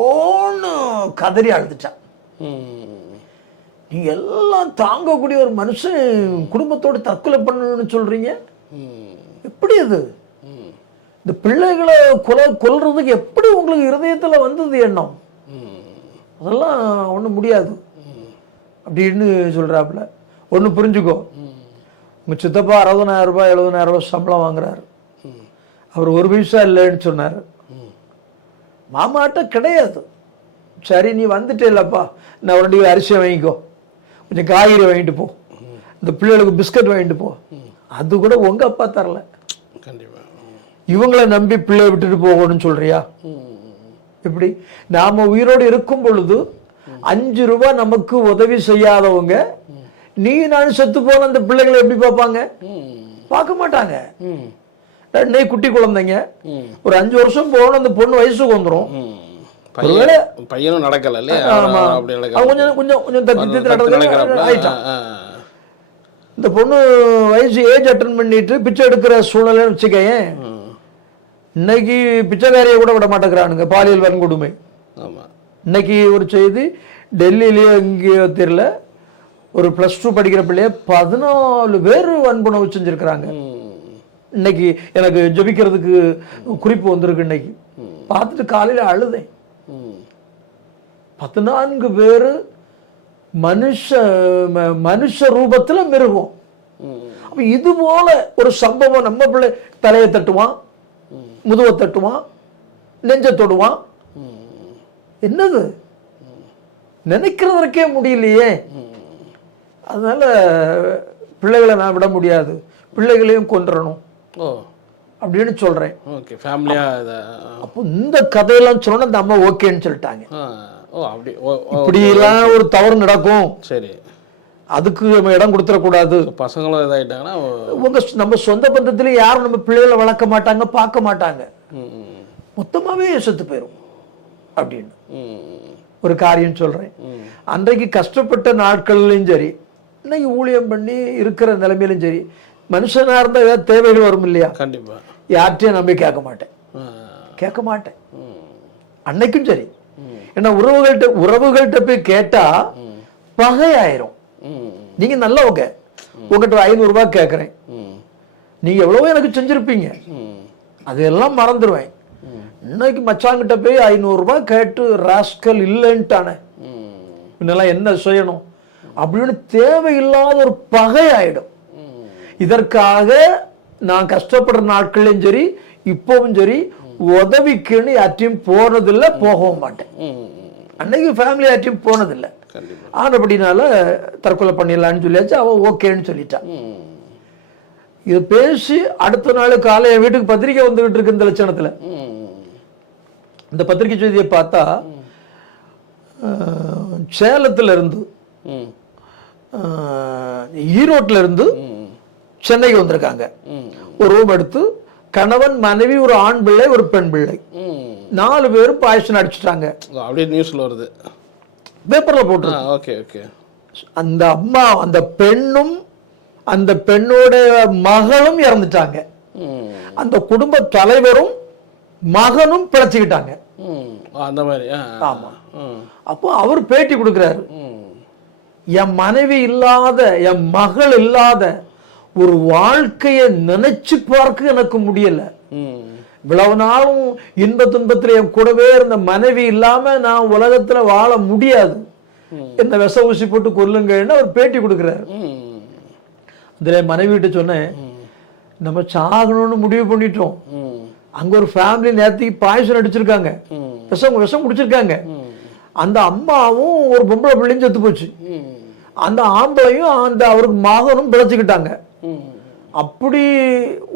ஓன்னு கதறி அழுதுட்டான். நீங்க எல்லாம் தாங்கக்கூடிய ஒரு மனுஷன் குடும்பத்தோடு தற்கொலை பண்ணணும்னு சொல்றீங்க, எப்படி அது? இந்த பிள்ளைகளை கொல்றதுக்கு எப்படி உங்களுக்கு இருதயத்துல வந்தது எண்ணம்? அதெல்லாம் ஒண்ணும் முடியாது அப்படின்னு சொல்றாப்புல. ஒண்ணு புரிஞ்சுக்கோ, உங்க சித்தப்பா 60,000 ரூபாய் 70,000 ரூபாய் சம்பளம் வாங்குறாரு, அவர் 1 பைசா இல்லைன்னு சொன்னாரு. மாமாட்ட கிடையாது. சரி நீ வந்துட்டே இல்லப்பா, நான் 2 கிலோ அரிசியை வாங்கிக்கோ, கொஞ்சம் காய்கறி வாங்கிட்டு போ, இந்த பிள்ளைகளுக்கு பிஸ்கட் வாங்கிட்டு போ. அது கூட உங்க அப்பா தரல, இவங்களை நம்பி பிள்ளைய விட்டுட்டு போகணும்னு சொல்றியா? எப்படி? நாம உயிரோடு இருக்கும் பொழுது 5 ரூபாய் நமக்கு உதவி செய்யாதவங்க நீ நான் செத்து போன அந்த பிள்ளைகளை எப்படி பார்ப்பாங்க? பார்க்க மாட்டாங்க. இன்னைக்கு குட்டி குழந்தைங்க ஒரு 5 வருஷம் போன அந்த பொண்ணு வயசுக்கு வந்துடும். பையனும் நடக்கல கொஞ்சம் கொஞ்சம் கொஞ்சம் தத்தி ஆயிட்டான். இந்த பொண்ணு வயசு ஏஜ் அட்டன் பண்ணிட்டு பிச்சை எடுக்கிற சூழ்நிலைன்னு வச்சுக்கேன். இன்னைக்கு பிச்சைக்காரியை கூட விட மாட்டேங்கிறானுங்க, பாலியல் வன்கொடுமை. இன்னைக்கு ஒரு செய்தி, டெல்லியிலேயோ இங்கேயோ தெரியல, ஒரு +2 படிக்கிற பிள்ளைய 14 பேர் வன்புணர்வு செஞ்சிருக்கிறாங்க. இன்னைக்கு எனக்கு ஜபிக்கிறதுக்கு குறிப்பு வந்திருக்கு. இன்னைக்கு பார்த்துட்டு காலையில அழுதேன். 14 பேரு மனுஷ ரூபத்துல மிருகம். அப்ப இது போல ஒரு சம்பவம் நம்ம பிள்ளை தலையை தட்டுவான், முதுவை தட்டுவான், நெஞ்ச தொடுவான். என்னது நினைக்கிறதற்கே முடியலையே. அதனால பிள்ளைகளை நான் விட முடியாது, பிள்ளைகளையும் கொன்றணும் அப்படின்னு சொல்றேன். அப்போ இந்த கதையெல்லாம் சொன்ன அந்த அம்மா ஓகேன்னு சொல்லிட்டாங்க. இப்படி எல்லாம் ஒரு தவறு நடக்கும், சரி, அதுக்கு நம்ம இடம் கொடுத்துடக்கூடாது. பசங்களும் இதாயிட்டாங்கன்னா நம்ம சொந்த பந்தத்துல யாரும் நம்ம பிள்ளைகளை வளர்க்க மாட்டாங்க, பார்க்க மாட்டாங்க, மொத்தமாவே செத்து போயிரும் அப்படின்னு ஒரு காரியம் சொல்றேன். அன்றைக்கு கஷ்டப்பட்ட நாட்கள்லயும் சரி, இன்னைக்கு ஊழியம் பண்ணி இருக்கிற நிலைமையிலும் சரி, மனுஷனா இருந்தா ஏதாவது தேவைகள் வரும் இல்லையா? கண்டிப்பா. யார்கிட்டயும் நம்பி கேட்க மாட்டேன் அன்னைக்கும் சரி. ஏன்னா உறவுகள்கிட்ட போய் கேட்டா பகையாயிரும். நீங்க நல்லவங்க, உங்ககிட்ட 500 ரூபாய் கேட்கறேன், நீங்க எவ்வளவோ எனக்கு செஞ்சிருப்பீங்க, அதெல்லாம் மறந்துடுவேன். இன்னைக்கு மச்சாங்கிட்ட போய் 500 ரூபாய் கேட்டு ராஸ்கல் இல்லைன்ட்டானே, இன்னெல்லாம் என்ன செய்யணும் அப்படின்னு தேவையில்லாத ஒரு பகை ஆயிடும். இதற்காக நான் கஷ்டப்படுற நாட்கள்லையும் சரி இப்பவும் சரி உதவிக்குன்னு யார்ட்டையும் போனதில்லை, போகவும் மாட்டேன். அன்னைக்கு ஃபேமிலி யார்ட்டையும் போனதில்லை. ஆனபடினால தற்கொலை பண்ணிடலான்னு சொல்லியாச்சு. அவன் ஓகேன்னு சொல்லிட்டான். இது பேசி அடுத்த நாள் காலை என் வீட்டுக்கு பத்திரிக்கை வந்துகிட்டு இருக்கு. இந்த லட்சணத்துல இந்த பத்திரிகை செய்தியை பார்த்தா சேலத்துல இருந்து ஈரோட்ல இருந்து சென்னைக்கு வந்திருக்காங்க. ஒரு ரூம் எடுத்து கணவன் மனைவி ஒரு ஆண் பிள்ளை ஒரு பெண் பிள்ளை 4 பேரும் பாய்ச்சல் அடிச்சுட்டாங்க. அப்படியே நியூஸ்ல வருது, பேப்பர்ல போட்டு. Okay okay. அந்த அம்மா அந்த பெண்ணும் அந்த பெண்ணோட மகளும் இறந்துட்டாங்க. அந்த குடும்ப தலைவரும் மகனும் பிழைச்சுக்கிட்டாங்க. அந்த மாதிரி. ஆமா. அப்போ அவர் பேட்டி கொடுக்கிறாரு, என் மனைவி இல்லாத என் மகள் இல்லாத ஒரு வாழ்க்கையை நினைச்சு பார்க்க எனக்கு முடியல. இவ்வளவு நாளும் இன்ப துன்பத்துல என் கூடவே இருந்த மனைவி இல்லாம நான் உலகத்துல வாழ முடியாது, என்ன விஷ ஊசி போட்டு கொல்லுங்கன்னு அவர் பேட்டி கொடுக்கிறாரு. அதுல மனைவி கிட்ட சொன்னேன், நம்ம சாகணும்னு முடிவு பண்ணிட்டோம். அங்க ஒரு ஃபேமிலி நேரத்துக்கு பாய்சன் அடிச்சிருக்காங்க, விஷம் குடிச்சிருக்காங்க. அந்த அம்மாவும் ஒரு பொம்பளை பிள்ளையும் செத்து போச்சு. அந்த ஆம்பளையும் அந்த அவருக்கு மகனும் பிழைச்சுக்கிட்டாங்க. அப்படி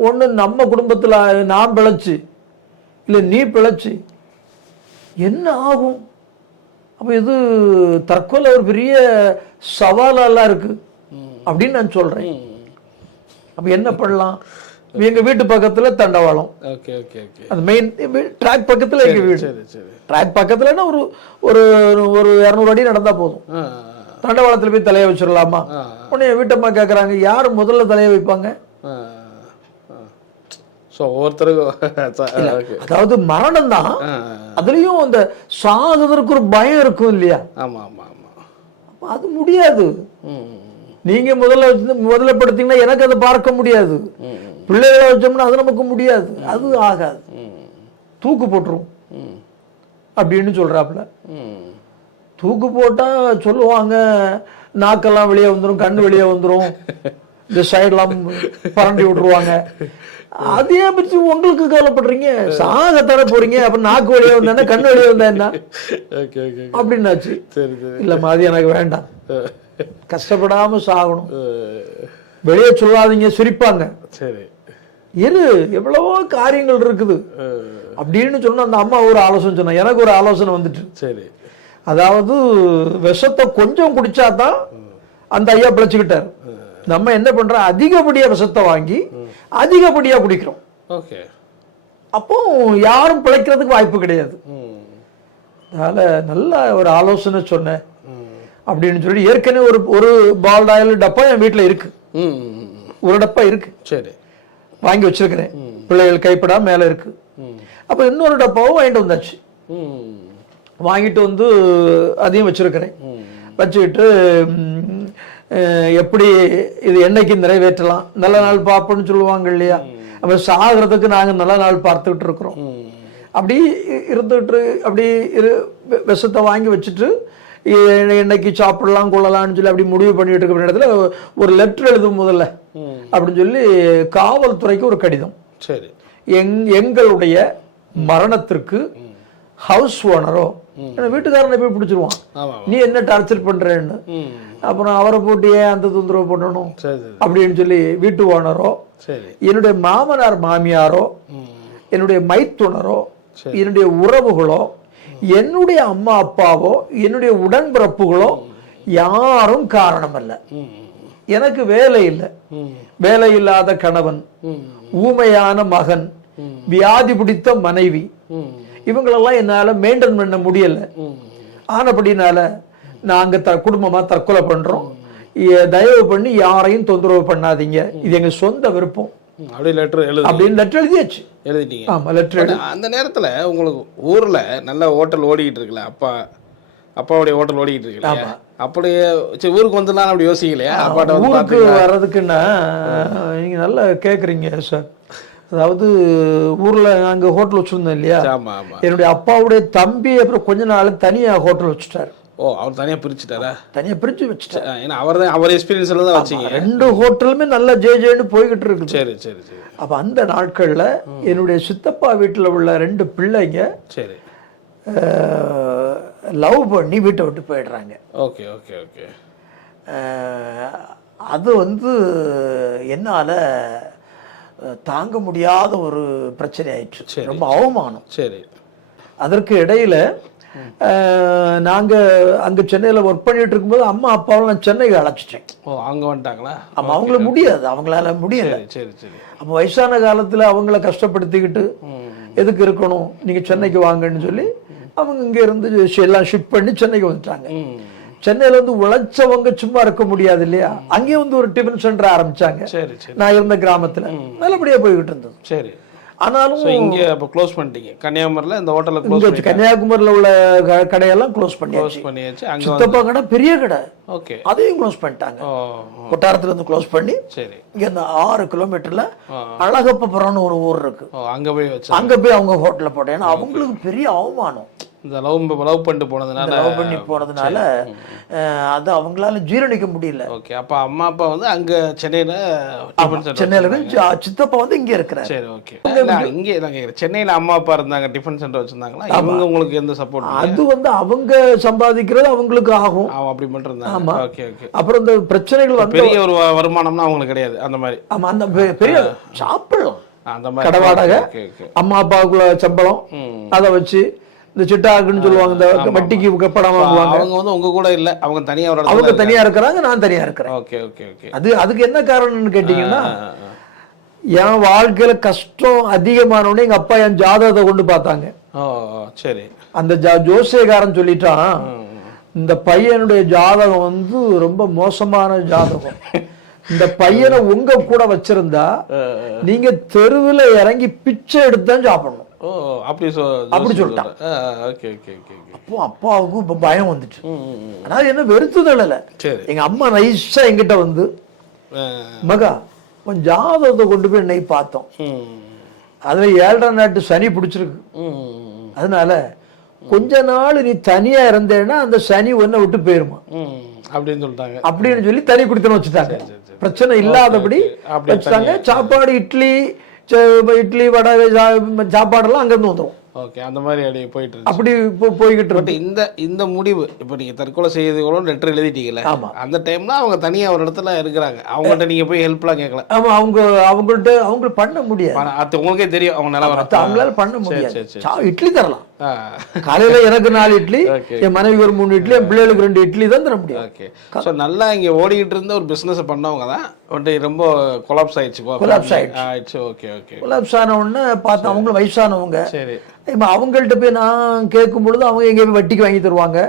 ஒண்ணு நம்ம குடும்பத்துல நான் பிழைச்சு இல்ல நீ பிழைச்சு என்ன ஆகும்? அப்ப இது தற்கொலை ஒரு பெரிய சவாலெல்லாம் இருக்கு அப்படின்னு நான் சொல்றேன். அப்ப என்ன பண்ணலாம்? எங்க வீட்டு பக்கத்துல தண்டவாளம், அந்த மெயின் ட்ராக் பக்கத்துல எங்க வீடு. ட்ராக் பக்கத்துலன்னா ஒரு ஒரு 200 அடி நடந்தா போதும். தண்டவாளத்துல போய் தலையை வச்சிடலாமா? உடனே என் வீட்டம்மா கேக்குறாங்க, யாரு முதல்ல தலையை வைப்பாங்க? அதாவது மரணம் தான், அதுலயும் அந்த சாகுதற்கு ஒரு பயம் இருக்கும் இல்லையா? அது முடியாது. நீங்க முதல்ல படுத்தீங்கன்னா எனக்கு அதை பார்க்க முடியாது. பிள்ளைகளை வச்சோம்னா அது நமக்கு முடியாது, அது ஆகாது, தூக்கு போட்டுரும் அப்படின்னு சொல்றாப்புல. தூக்கு போட்டா சொல்லுவாங்க நாக்கெல்லாம் வெளியே வந்துடும், கண்ணு வெளியே வந்துடும், இந்த சைடெல்லாம் பரண்டி விட்டுருவாங்க. அதே பற்றி உங்களுக்கு கவலைப்படுறீங்க, சாகத்தர போறீங்க. அப்ப நாக்கு வெளியே வந்தா கண்ணு வெளியே வந்தா என்ன அப்படின்னாச்சு. இல்லம்மா அது எனக்கு வேண்டாம், கஷ்டப்படாம சாகணும், வெளியே சொல்லாதீங்க, சிரிப்பாங்க. சரி இரு, எவ்வளவோ காரியங்கள் இருக்குது அப்படின்னு சொன்ன அந்த அம்மா ஒரு ஆலோசனை சொன்னா. எனக்கு ஒரு ஆலோசனை வந்துட்டு, சரி அதாவது விஷத்தை கொஞ்சம் குடிச்சாதான் அந்த ஐயா பிழைச்சுக்கிட்டார். நம்ம என்ன பண்றோம், அதிகப்படியா விஷத்தை வாங்கி அதிகப்படியா குடிக்கிறோம். ஓகே, அப்போ யாரும் பிழைக்கிறதுக்கு வாய்ப்பு கிடையாது. அதனால நல்ல ஒரு ஆலோசனை சொன்னேன் அப்படின்னு சொல்லி ஏற்கனவே ஒரு பால்ட் ஆயில் டப்பா என் வீட்டில் இருக்கு. ஒரு டப்பா இருக்கு, சரி, வாங்கி வச்சிருக்கிறேன். பிள்ளைகள் கைப்படா மேல இருக்கு. அப்ப இன்னொரு டப்பாவும் வாங்கிட்டு வந்தாச்சு. வாங்கிட்டு வந்து அதையும் வச்சிருக்கிறேன். வச்சுக்கிட்டு எப்படி இது என்னைக்கு நிறைவேற்றலாம், நல்ல நாள் பார்ப்போம்னு சொல்லுவாங்க இல்லையா, அப்ப சாகிறதுக்கு நாங்க நல்ல நாள் பார்த்துக்கிட்டு இருக்கிறோம். அப்படி இருந்துட்டு அப்படி விஷத்தை வாங்கி வச்சுட்டு என்னைக்கு சாப்பிடலாம் கொள்ளலாம்னு சொல்லி அப்படி முடிவு பண்ணிட்டு இருக்க இடத்துல ஒரு லெட்டர் எழுதும் முதல்ல அப்படின்னு சொல்லி காவல்துறைக்கு ஒரு கடிதம். சரி, எங்களுடைய மரணத்திற்கு ஹவுஸ் ஓனரோ வீட்டுக்காரனை போய் பிடிச்சிருவான், நீ என்ன டார்ச்சர் பண்றேன்னு. அப்புறம் அவரை போட்டு ஏன் அந்த தொந்தரவு பண்ணணும் அப்படின்னு சொல்லி வீட்டு ஓனரோ, என்னுடைய மாமனார் மாமியாரோ, என்னுடைய மைத்துனரோ, என்னுடைய உறவுகளோ, என்னுடைய அம்மா அப்பாவோ, என்னுடைய உடன்பிறப்புகளோ யாரும் காரணம் அல்ல. எனக்கு வேலை இல்லை, வேலை இல்லாத கணவன், ஊமையான மகன், வியாதி பிடித்த மனைவி, இவங்களெல்லாம் என்னால மெயின்டைன் பண்ண முடியல. ஆனபடினால நாங்க குடும்பமா தற்கொலை பண்றோம், தயவு பண்ணி யாரையும் தொந்தரவு பண்ணாதீங்க, இது எங்க சொந்த விருப்பம் அப்படின்னு லெட்டர் எழுதியாச்சு. எழுதிட்டீங்க? ஆமா, லெட்டர். அந்த நேரத்துல உங்களுக்கு ஊர்ல நல்ல ஹோட்டல் ஓடிக்கிட்டு இருக்குல்ல, அப்பாவுடைய ஹோட்டல் ஓடிக்கிட்டு இருக்குல்ல, அப்படியே ஊருக்கு வந்துடலாம் அப்படி யோசிக்கலையா? ஊருக்கு வர்றதுக்குன்னா நீங்க நல்லா கேக்குறீங்க சார். அதாவது ஊர்ல நாங்க ஹோட்டல் வச்சிருந்தோம் இல்லையா, என்னுடைய அப்பாவுடைய தம்பி அப்புறம் கொஞ்ச நாள் தனியா ஹோட்டல் வச்சுட்டாரு. ஓ, அவர் தனியா பிரிச்சுட்டாரா? தனியா பிரிச்சு வச்சுட்டாரு. ஏன்னா அவர் எக்ஸ்பீரியன்ஸ்ல தான் வச்சீங்க. 2 ஹோட்டலுமே நல்ல ஜேஜேன்னு போய்கிட்டு இருக்கு. சரி சரி சரி. அப்ப அந்த நாட்கள்ல என்னுடைய சித்தப்பா வீட்டுல உள்ள 2 பிள்ளைங்க சரி லவ் பண்ணி வீட்டை விட்டு போயிடுறாங்க. Okay okay okay. அது வந்து என்னால தாங்க முடியாத ஒரு பிரச்சனை ஆயிடுச்சு, ரொம்ப அவமானம். சரி. அதற்கு இடையில நாங்க அங்க சென்னையில ஒர்க் பண்ணிட்டு இருக்கும்போது அம்மா அப்பாவும் நான் சென்னைக்கு அழைச்சிட்டேன். ஓ, அங்க வந்துட்டாங்களா? ஆமா, அவங்களுக்கு முடியாது, அவங்களால முடியல. சரி சரி. அப்ப வயசான காலத்துல அவங்கள கஷ்டப்படுத்திக்கிட்டு எதுக்கு இருக்கணும், நீங்க சென்னைக்கு வாங்கன்னு சொல்லி அவங்க இங்க இருந்து எல்லாம் ஷிஃப்ட் பண்ணி சென்னைக்கு வந்துட்டாங்க. சென்னையில வந்து உழைச்சவங்க சும்மா இருக்க முடியாது இல்லையா, அங்கேயே வந்து ஒரு டிஃபன் சென்டர் ஆரம்பிச்சாங்க. நான் இருந்த கிராமத்துல நல்லபடியா போய்கிட்டு இருந்தது. சரி. ஆனாலும் இங்க அப்ப க்ளோஸ் பண்ணிட்டீங்க கன்னியாகுமரியில, இந்த ஹோட்டல்ல க்ளோஸ் பண்ணி கன்னியாகுமரியில உள்ள கடையெல்லாம் க்ளோஸ் பண்ணியாச்சு. சித்தப்பா கடை பெரிய கடை, ஓகே, அதையும் க்ளோஸ் பண்ணிட்டாங்க. கொட்டாரத்துல இருந்து க்ளோஸ் பண்ணி சரி இங்க இந்த 6 கிலோமீட்டர்ல அழகப்பபுரம்னு ஒரு ஊர் இருக்கு, அங்க போய் அவங்க ஹோட்டல்ல போட்டேன். ஏன்னா அவங்களுக்கு பெரிய அவமானம், இந்த லவ் பண்ணிட்டு போனதுனால அது அவங்களால ஜீரணிக்க முடியல. ஓகே. அப்ப அம்மா அப்பா வந்து அங்க சென்னையில சித்தப்பா வந்து இங்க இருக்கிறார். சரி, ஓகே. இங்க நான் கேக்குறேன், சென்னையில அம்மா அப்பா இருந்தாங்க, டிஃபன் சென்டர் வச்சிருந்தாங்களா? அவங்க உங்களுக்கு எந்த சப்போர்ட்? அது வந்து அவங்க சம்பாதிக்கிறது அவங்களுக்கு ஆகும், அப்படி மட்டும் இருந்தாங்க. Okay okay. அப்புறம் இந்த பிரச்சனைகள் வந்து பெரிய ஒரு வருமானம்னா அவங்களுக்கு கிடையாது அந்த மாதிரி. ஆமா, அந்த பெரிய சாப்பிடலாம் அந்த மாதிரி கடை வாடகை, அம்மா அப்பாவுக்குள்ள சம்பளம், அதை வச்சு இந்த சிட்டாக்குன்னு சொல்லுவாங்க, இந்த வட்டிக்கு படம் வாங்குவாங்க. அவங்க வந்து உங்க கூட இல்ல, அவங்க தனியா இருக்கிறாங்க, நான் தனியா இருக்கிறேன். Okay okay okay. அதுக்கு என்ன காரணம்னு கேட்டீங்கன்னா, என் வாழ்க்கையில கஷ்டம் அதிகமானோடனே எங்க அப்பா என் ஜாதகத்தை கொண்டு பார்த்தாங்க. சரி. அந்த ஜோசியக்காரன் சொல்லிட்டான், இந்த பையனுடைய ஜாதகம் வந்து ரொம்ப மோசமான ஜாதகம், இந்த பையனை உங்க கூட வச்சிருந்தா நீங்க தெருவில் இறங்கி பிச்சை எடுத்தான் சாப்பிடணும். அப்படி சொல்லிட்டான். அப்போ அப்பாவுக்கு பயம் வந்துச்சு. அதாவது என்ன வெறுத்துதல் இல்ல, எங்க அம்மா நைஸா எங்கிட்ட வந்து, மகா உன் ஜாதகத்தை கொண்டு போய் என்னை பார்த்தோம், அதுல 7ஆம் நாட்டு சனி பிடிச்சிருக்கு, அதனால கொஞ்ச நாள் நீ தனியா இருந்தேன்னா அந்த சனி ஒன்ன விட்டு போயிருமா அப்படின்னு சொல்லிட்டாங்க. அப்படின்னு சொல்லி தனி குடித்தனம் வச்சுட்டாங்க, பிரச்சனை இல்லாதபடி வச்சுட்டாங்க. சாப்பாடு இட்லி வடை சாப்பாடெல்லாம் அங்கிருந்து வந்துடும். ஓகே, அந்த மாதிரி அப்படியே போயிட்டு அப்படி போய்கிட்டு இருக்கு. இந்த முடிவு இப்போ நீங்க தற்கொலை செய்யறது கூட லெட்டர் எழுதிட்டீங்கல்ல, அந்த டைம்ல அவங்க தனியா ஒரு இடத்துல இருக்கிறாங்க, அவங்கள்ட்ட நீங்க போய் ஹெல்ப்லாம் கேட்கல? ஆமா, அவங்கள்ட்ட அவங்க பண்ண முடியாது, உங்களுக்கே தெரியும் அவங்க நிலவரம், அவங்களால பண்ண முடியாது. இட்லி தரலாம், காலையில எனக்கு 4 இட்லி, என் மனைவி ஒரு 3 இட்லி, என் பிள்ளைகளுக்கு 2 இட்லி தான் தர முடியும். ஓகே. ஸோ நல்லா இங்கே ஓடிக்கிட்டு இருந்த ஒரு பிஸ்னஸ் பண்ணவங்க தான் ரொம்ப கொலாப்ஸ் ஆயிடுச்சு. கொலாப்ஸ் ஆயிடுச்சு. Okay okay. கொலாப்ஸ் ஆன உடனே பார்த்தா அவங்களும் வயசானவங்க. சரி. இப்போ அவங்கள்ட்ட போய் நான் கேட்கும் பொழுது அவங்க எங்கேயும் போய் வட்டிக்கு வாங்கி தருவாங்க.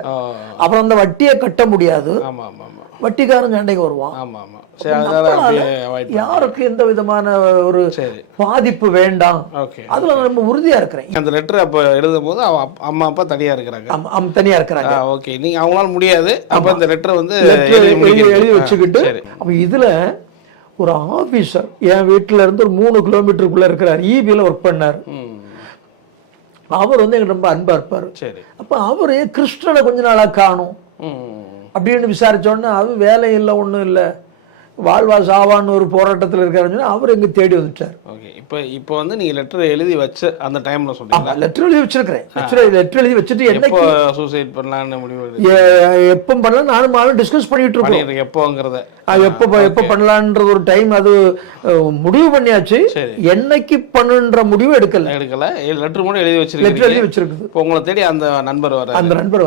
அப்புறம் அந்த வட்டியை கட்ட முடியாது. ஆமா ஆமா ஆமா. வட்டிக்காரன் சண்டைக்கு வருவான். ஆமா ஆமா. யாருக்கு எந்த விதமான ஒரு பாதிப்பு வேண்டாம். அதுல ரொம்ப உறுதியா இருக்கிறேன். அந்த லெட்டர் அப்ப எழுதும் போது அம்மா அப்பா தனியா இருக்கிறாங்க. தனியா இருக்கிறாங்க. ஓகே. நீங்க அவங்களால முடியாது. அப்ப இந்த லெட்டர் வந்து எழுதி வச்சுக்கிட்டு அப்ப இதுல ஒரு ஆபீசர் என் வீட்டுல இருந்து ஒரு 3 கிலோமீட்டருக்குள்ள இருக்கிறார். ஈபில ஒர்க் பண்ணார். அவர் வந்து எங்களுக்கு ரொம்ப அன்பா இருப்பாரு. அப்ப அவரு கிருஷ்ணனை கொஞ்ச நாளா காணும் அப்படின்னு விசாரிச்சோன்னா அது வேலை இல்லை, ஒன்றும் இல்லை, வாழ்வா சாவான்னு ஒரு போராட்டத்தில் இருக்காருன்னு அவர் எங்க தேடி வந்துட்டார். ஓகே. இப்போ வந்து நீங்க லெட்டர் எழுதி வச்ச அந்த டைம்ல சொல்றீங்க. லெட்டர் எழுதி வச்சிருக்கிறேன். லெட்டர் எழுதி வச்சுட்டு எப்போ சூசைட் பண்ணலாம்னு முடிவு எப்போ பண்ணலாம் நானும் டிஸ்கஸ் பண்ணிட்டு இருக்கோம். எப்போங்கிறத எப்போ பண்ணலான்ற ஒரு டைம் அது முடிவு பண்ணியாச்சு. என்னைக்கு பண்ணுன்ற முடிவு எடுக்கல. லெட்டர் கூட எழுதி வச்சிருக்கு. லெட்டர் எழுதி வச்சிருக்கு. இப்போ உங்களை தேடி அந்த நண்பர்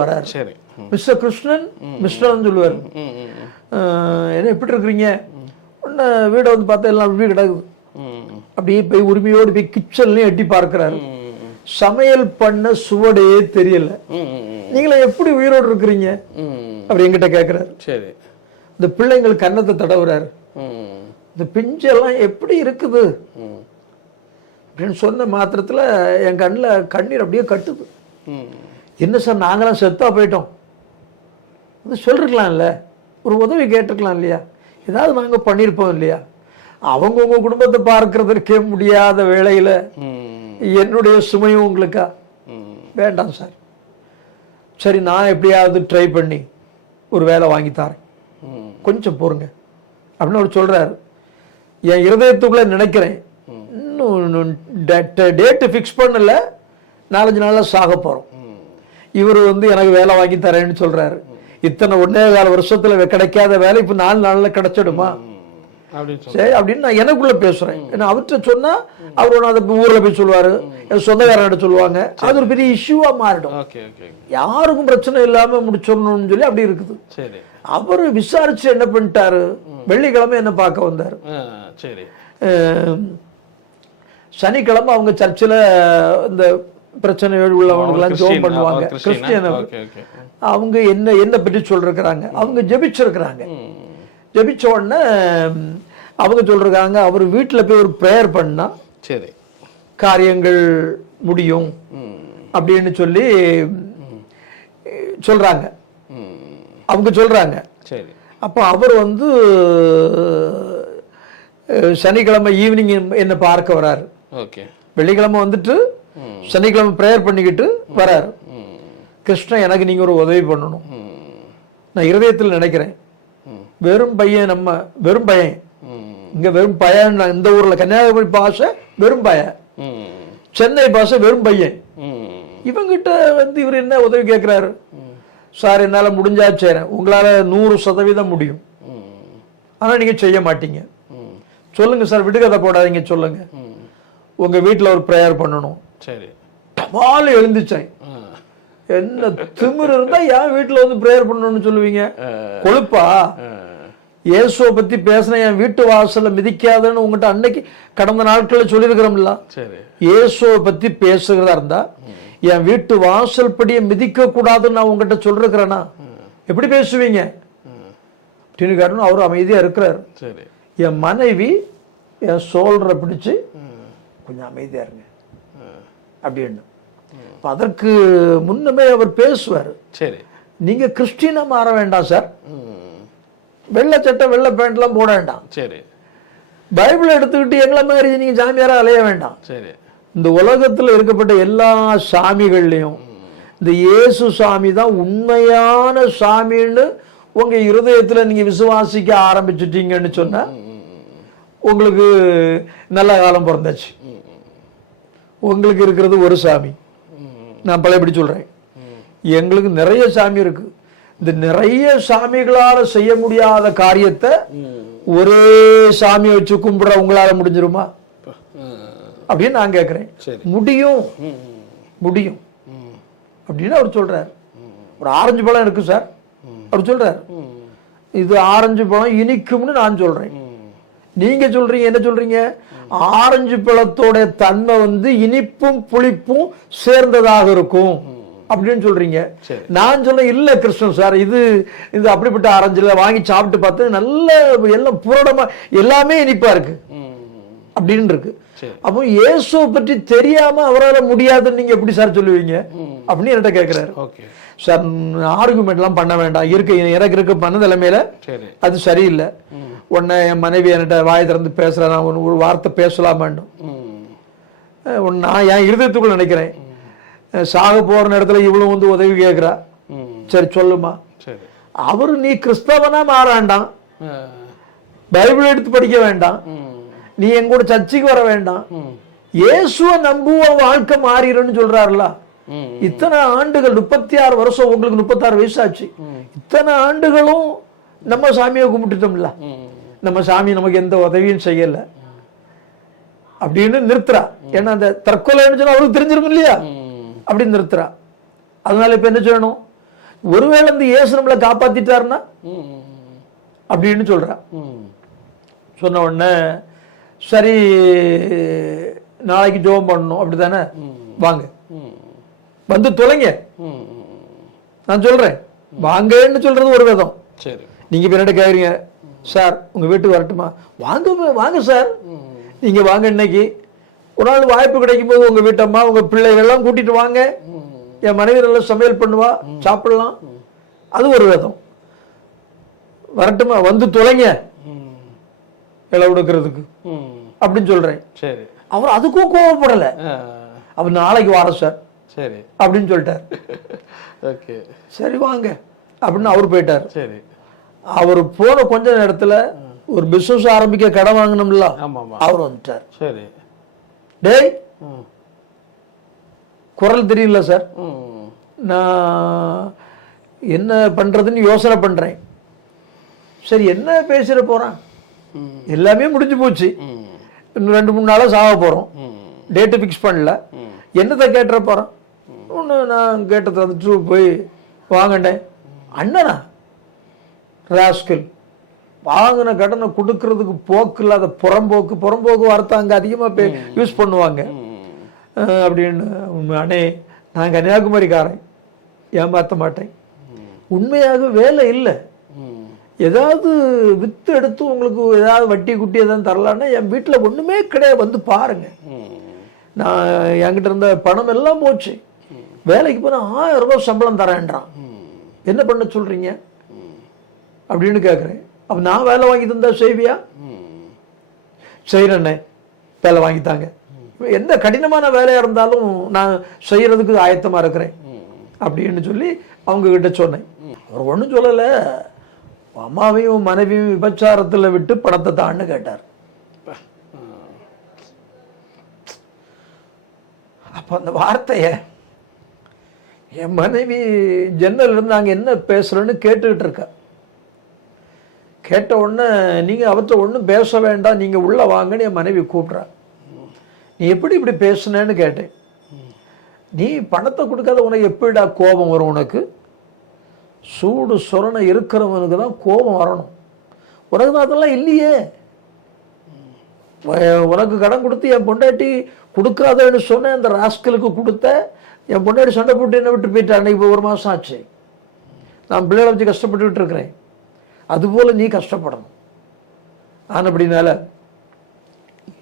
வராரு. சரி. மிஸ்டர் கிருஷ்ணன், மிஸ்டர் சொல்லுவார். என்ன எப்படி இருக்கிறீங்க? வீடை வந்து பார்த்தா எல்லாம் வீடு கிடக்குது. அப்படியே போய் உரிமையோடு போய் கிச்சன்லயும் எட்டி பார்க்கிறாரு. சமையல் பண்ண சுவடே தெரியல. நீங்கள எப்படி உயிரோடு இருக்கிறீங்க அப்படி என்கிட்ட கேட்கிறாரு. சரி. இந்த பிள்ளைங்களுக்கு கன்னத்தை தடவுறாரு. இந்த பிஞ்செல்லாம் எப்படி இருக்குது அப்படின்னு சொன்ன மாத்திரத்துல என் கண்ணில் கண்ணீர் அப்படியே கட்டுது. என்ன சார் நாங்களாம் செத்தா போயிட்டோம், சொல்லிருக்கலாம்ல, ஒரு உதவி கேட்டிருக்கலாம் இல்லையா, ஏதாவது நாங்கள் பண்ணியிருப்போம் இல்லையா. அவங்கவுங்க குடும்பத்தை பார்க்கறதுக்கே முடியாத வேளையில என்னுடைய சுமையும் உங்களுக்கா? வேண்டாம் சார். சரி, நான் எப்படியாவது ட்ரை பண்ணி ஒரு வேலை வாங்கி தரேன், கொஞ்சம் பொறுங்க அப்படின்னு அவர் சொல்றாரு. என் இருதயத்துக்குள்ள நினைக்கிறேன், இன்னும் டேட்டு ஃபிக்ஸ் பண்ணல, 4-5 நாள்ல சாக போறோம். இவர் வந்து எனக்கு வேலை வாங்கி தரேன்னு சொல்றாரு. இத்தனை 1.25 வருஷத்துல கிடைக்காத வேலை இப்ப 4 நாள்ல கிடைச்சிடுமா? சரி அப்படின்னு நான் எனக்குள்ள பேசுறேன். அவர்கிட்ட சொன்னா அவரோட அதை ஊர்ல போய் சொல்லுவாரு, சொந்தக்காரர்கிட்ட சொல்லுவாங்க. அது ஒரு பெரிய இஷ்யூவா மாறிடும். யாருக்கும் பிரச்சனை இல்லாம முடிச்சிடணும்னு சொல்லி அப்படி இருக்குது. அவரு விசாரிச்சு என்ன பண்ணிட்டாரு, வெள்ளிக்கிழமை என்ன பார்க்க வந்தாரு. சனிக்கிழமை அவங்க சர்ச்சில் இந்த பிரச்சனைகள் உள்ளவங்கெல்லாம் ஜெபம் பண்ணுவாங்க. கிறிஸ்டியன் அவங்க என்ன பற்றி சொல்றாங்க. அவங்க ஜெபிச்சிருக்கிறாங்க. ஜெபிச்ச உடனே அவங்க சொல்றாங்க, அவர் வீட்டில் போய் ஒரு ப்ரேயர் பண்ணா சரி காரியங்கள் முடியும் அப்படின்னு சொல்லி சொல்றாங்க. அவங்க சொல்றாங்க. அப்ப அவர் வந்து சனிக்கிழமை ஈவினிங் என்ன பார்க்க வராரு. வெள்ளிக்கிழமை வந்துட்டு சனிக்கிழமை ப்ரேயர் பண்ணிக்கிட்டு வராரு. கிருஷ்ணன், எனக்கு நீங்க ஒரு உதவி பண்ணணும். நான் இருதயத்தில் நினைக்கிறேன், வெறும் பையன், நம்ம வெறும் பையன், இங்க வெறும் பையன், இந்த ஊர்ல கன்னியாகுமரி பாஷை வெறும் பையன், சென்னை பாஷை வெறும் பையன். இவங்கிட்ட வந்து இவர் என்ன உதவி கேட்கிறாரு. சார், என்னால முடிஞ்சா செய்றேன், உங்களால 100% முடியும், ஆனா நீங்க செய்ய மாட்டீங்க. சொல்லுங்க சார், விடுகதை போடாதீங்க, சொல்லுங்க. உங்க வீட்டுல ஒரு ப்ரேயர் பண்ணணும். சரி. டமால் எழுந்துச்சேன். என்ன திமிரு இருந்தா என் வீட்டுல வந்து ப்ரேயர் பண்ணணும்னு சொல்லுவீங்க? கொழுப்பா? இயேசுவை பத்தி பேசின என் வீட்டு வாசல்ல மிதிக்காதுன்னு உங்ககிட்ட அன்னைக்கு கடந்த நாட்கள்ல சொல்லியிருக்கிறோம்ல. இயேசுவை பத்தி பேசுகிறதா இருந்தா என் வீட்டு வாசல் படியை மிதிக்க கூடாதுன்னு நான் உங்ககிட்ட சொல்லிருக்கிறேன்னா எப்படி பேசுவீங்க அப்படின்னு கேட்டோம். அவரு அமைதியா இருக்கிறாரு. என் மனைவி என் சோல்ற பிடிச்சு கொஞ்சம் அமைதியா இருங்க அப்படின்னு. அதற்கு முன்னமே அவர் பேசுவார். சரி, நீங்க கிறிஸ்டியனா மாற வேண்டாம் சார், வெள்ளை சட்டை வெள்ளை பேண்ட் எல்லாம் போட வேண்டாம். சரி, பைபிள் எடுத்துக்கிட்டு எங்களை மாதிரி நீங்க சாமியாரா அலைய வேண்டாம். சரி, இந்த உலகத்துல இருக்கப்பட்ட எல்லா சாமிகள்லயும் இந்த இயேசு சாமி தான் உண்மையான சாமின்னு உங்க இருதயத்துல நீங்க விசுவாசிக்க ஆரம்பிச்சுட்டீங்கன்னு சொன்னா உங்களுக்கு நல்ல காலம் பிறந்தாச்சு. உங்களுக்கு இருக்கிறது ஒரு சாமி. நான் பழையபடி சொல்றேன், எங்களுக்கு நிறைய சாமி இருக்கு. இந்த நிறைய சாமிகளால செய்ய முடியாத காரியத்தை ஒரே சாமியை வச்சு கும்பிடுற உங்களால முடிஞ்சிருமா அப்படின்னு நான் கேட்கிறேன். முடியும், முடியும். அப்படின்னு அவர் சொல்றாரு. ஒரு ஆரஞ்சு பழம் இருக்கு சார், அவர் சொல்றாரு இது ஆரஞ்சு பழம் இனிக்கும்னு நான் சொல்றேன். நீங்க சொல்றீங்க என்ன சொல்றீங்க? ஆரஞ்சு பழத்தோட தன்மை இனிப்பும் புளிப்பும் சேர்ந்ததாக இருக்கும் அப்படின்னு சொல்றீங்க. நான் சொல்றேன் இல்ல கிருஷ்ணன் சார், இது இது அப்படிப்பட்ட ஆரஞ்சுல வாங்கி சாப்பிட்டு பார்த்து நல்ல எல்லாம் புரடமா எல்லாமே இனிப்பா இருக்கு அப்படின்னு இருக்கு. அப்போ இயேசுவை பற்றி தெரியாம அவரால் முடியாதுன்னு நீங்க எப்படி சார் சொல்லுவீங்க அப்படின்னு என்கிட்ட கேட்கிறாரு. சார் ஆர்குமெண்ட் எல்லாம் பண்ண வேண்டாம், எனக்கு இருக்க பண்ண நிலைமையில அது சரியில்லை. உடனே என் மனைவி என்கிட்ட வாய் திறந்து பேசுறேன், நான் ஒரு வார்த்தை பேசலாமான்னு நான் என் இருதயத்துக்குள்ள நினைக்கிறேன், சாக போற நேரத்துல இவ்வளவு உதவி கேட்கிறா, சரி சொல்லுமா. அவரு நீ கிறிஸ்தவனா மாறாண்டாம், பைபிள் எடுத்து படிக்க வேண்டாம், நீ என் கூட சர்ச்சைக்கு வர வேண்டாம், இயேசுவை நம்புவோம் வாழ்க்கை மாறிடுன்னு சொல்றாருல. இத்தனை ஆண்டுகள் 36 வருஷம், உங்களுக்கு 36 வயசு ஆச்சு, இத்தனை ஆண்டுகளும் நம்ம சாமியை கும்பிட்டுட்டோம்ல, நம்ம சாமி நமக்கு எந்த உதவியும் செய்யல அப்படின்னு நிறுத்துறா. ஏன்னா அந்த தற்கொலைன்னு சொன்னா அவருக்கு தெரிஞ்சிருக்கும் இல்லையா, அப்படின்னு நிறுத்துறா. அதனால இப்ப என்ன சொல்லணும், ஒருவேளை இந்த இயேசு நம்மளை காப்பாத்திட்டாருன்னா அப்படின்னு சொல்றா. சொன்ன உடனே சரி நாளைக்கு ஜெபம் பண்ணணும் அப்படித்தானே, வாங்க வந்து தொலைங்க. நான் சொல்றேன் வாங்கன்னு சொல்றது ஒரு விதம். நீங்க பின்னாடி கேக்குறீங்க சார் உங்க வீட்டுக்கு வரட்டுமா, வாங்க வாங்க சார், நீங்க வாங்க, இன்னைக்கு ஒரு நாள் வாய்ப்பு கிடைக்கும் போது உங்க வீட்டம்மா உங்க பிள்ளைகள் எல்லாம் கூட்டிட்டு வாங்க, என் மனைவி நல்லா சமையல் பண்ணுவா, சாப்பிடலாம், அது ஒரு விதம். வரட்டுமா, வந்து தொலைங்க இலை கொடுக்கறதுக்கு அப்படின்னு சொல்றேன். அவர் அதுக்கும் கோவப்படல, அவர் நாளைக்கு வர சார் அப்படின்னு சொல்லிட்டார். சரி வாங்க அப்படின்னு அவரு போயிட்டார். அவர் போன கொஞ்ச நேரத்துல ஒரு பிசினஸ் ஆரம்பிக்க கடன் வாங்கணும்ல, அவர் வந்துட்டார். டேய் குரல் தெரியல சார், நான் என்ன பண்றதுன்னு யோசனை பண்றேன். சரி என்ன பேசிட போறான், எல்லாமே முடிஞ்சு போச்சு, இன்னும் 2-3 நாளா சாக போறோம், டேட்டு பிக்ஸ் பண்ணல, என்னத்தை கேட்டுற போறான். ஒன்று நான் கேட்டதை வந்துட்டு போய் வாங்கிட்டேன். அண்ணனா ராஸ்கல், வாங்கின கடனை கொடுக்கறதுக்கு போக்கு இல்லாத புறம்போக்கு வார்த்தை அங்கே அதிகமாக யூஸ் பண்ணுவாங்க அப்படின்னு. அண்ணே நான் கன்னியாகுமரிக்காரன், ஏமாற்ற மாட்டேன், உண்மையாக வேலை இல்லை, ஏதாவது வித்து எடுத்து உங்களுக்கு ஏதாவது வட்டி குட்டி எதாவது தரலான்னா என் வீட்டில் ஒன்றுமே கிடையாது, வந்து பாருங்க, நான் என்கிட்ட இருந்த பணம் எல்லாம் போச்சு, வேலைக்கு போனால் 1000 ரூபாய் சம்பளம் தரேன்றான், என்ன பண்ண சொல்றீங்க அப்படின்னு கேட்குறேன். அப்போ நான் வேலை வாங்கி தந்தா செய்வியா? செய்கிறேன்னே, வேலை வாங்கித்தாங்க, எந்த கடினமான வேலையாக இருந்தாலும் நான் செய்யறதுக்கு ஆயத்தமாக இருக்கிறேன் அப்படின்னு சொல்லி அவங்க கிட்ட சொன்னேன். அவர் ஒன்றும் சொல்லலை, அம்மாவையும் மனைவியும் விபச்சாரத்தில் விட்டு பணத்தை தான்னு கேட்டார். அப்போ அந்த வார்த்தைய என் மனைவி ஜன்னல் இருந்து நாங்கள் என்ன பேசுறோன்னு கேட்டுக்கிட்டு இருக்க. கேட்ட உடனே நீங்க அவற்றை ஒன்றும் பேச வேண்டாம், நீங்க உள்ள வாங்கன்னு என் மனைவி கூப்பிட்றா. நீ எப்படி இப்படி பேசுனேன்னு கேட்டேன். நீ பணத்தை கொடுக்காத உனக்கு எப்படிடா கோபம் வரும்? உனக்கு சூடு சொரணை இருக்கிறவனுக்கு தான் கோபம் வரணும், உனக்கு தான் அதெல்லாம் இல்லையே. உனக்கு கடன் கொடுத்து என் பொண்டாட்டி கொடுக்காதன்னு சொன்ன அந்த ராஸ்கலுக்கு கொடுத்த, என் பொண்டாட்டி சண்டை போட்டு என்ன விட்டு போயிட்டா, அன்னைக்கு 1 மாதம் ஆச்சு, நான் பிள்ளைகளை வச்சு கஷ்டப்பட்டுக்கிட்டு இருக்கிறேன், அதுபோல் நீ கஷ்டப்படணும். நான் அப்படின்னால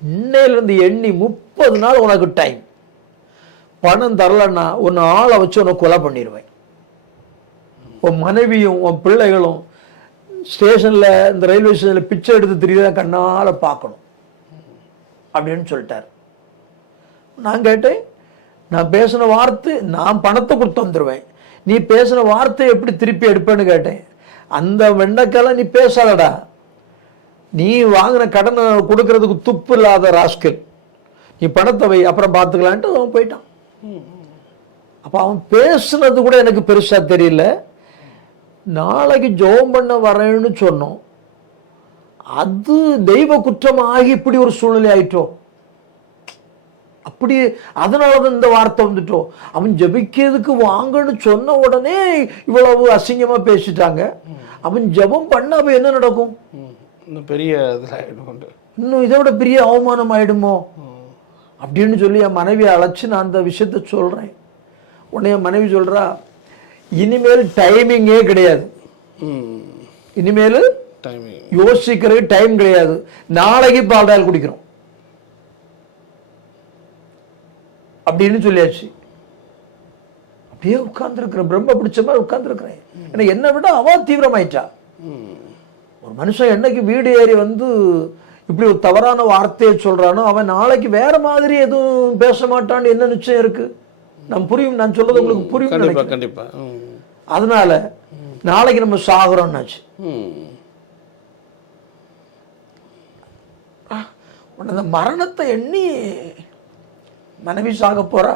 இன்னையிலிருந்து எண்ணி 30 நாள் உனக்கு டைம், பணம் தரலன்னா உன்னை ஆளை வச்சு உன்னை கொலை பண்ணிடுவேன், உன் மனைவியும் உன் பிள்ளைகளும் ஸ்டேஷனில் இந்த ரயில்வே ஸ்டேஷனில் பிச்சை எடுத்து தெரியுதா கண்ணால் பார்க்கணும் அப்படின்னு சொல்லிட்டார். நான் கேட்டேன், நான் பேசின வார்த்தை, நான் பணத்தை கொடுத்து வந்துடுவேன், நீ பேசின வார்த்தை எப்படி திருப்பி எடுப்பேன்னு கேட்டேன். அந்த வெண்டைக்கெல்லாம் நீ பேசாதடா, நீ வாங்கின கடனை கொடுக்கறதுக்கு துப்பு இல்லாத ராஸ்கல், நீ பணத்தை வை அப்புறம் பார்த்துக்கலான்ட்டு அவன் போயிட்டான். அப்போ அவன் பேசுனது கூட எனக்கு பெருசா தெரியல. நாளைக்கு ஜெபம் பண்ண வரேன்னு சொன்னோம், அது தெய்வ குற்றமாகி இப்படி ஒரு சூழ்நிலை ஆயிட்டோம் அப்படி அதனால தான் இந்த வார்த்தை வந்துட்டோம். அவன் ஜெபிக்கிறதுக்கு வாங்கன்னு சொன்ன உடனே இவ்வளவு அசிங்கமாக பேசிட்டாங்க. அவன் ஜெபம் பண்ண அப்போ என்ன நடக்கும்? இன்னும் பெரிய இதில் இன்னும் இதை விட பெரிய அவமானம் ஆயிடுமோ அப்படின்னு சொல்லி என் மனைவியை அழைச்சி நான் அந்த விஷயத்த சொல்கிறேன். உடனே என் மனைவி சொல்கிறா, இனிமேல் டைமிங்கே கிடையாது, இனிமேல் யோசிக்கிறதுக்கு டைம் கிடையாது, நாளைக்கு பால்டாயில் குடிக்கிறோம் அப்படின்னு சொல்லியாச்சு. அப்படியே உட்கார்ந்துருக்கிறேன், பிரம்ம பிடிச்ச மாதிரி உட்கார்ந்துருக்கிறேன். ஏன்னா என்னை விட அவ தீவிரமாயிட்டா. ஒரு மனுஷன் என்னைக்கு வீடு ஏறி வந்து இப்படி ஒரு தவறான வார்த்தையை சொல்றானோ அவன் நாளைக்கு வேற மாதிரி எதுவும் பேச மாட்டான்னு என்ன நிச்சயம் இருக்கு? புரியும், நான் சொல்றது உங்களுக்கு புரியும் கண்டிப்பா. அதனால நாளைக்கு நம்ம சாகுறோம்னாச்சு. அந்த மரணத்தை எண்ணி மனைவி சாக போறா,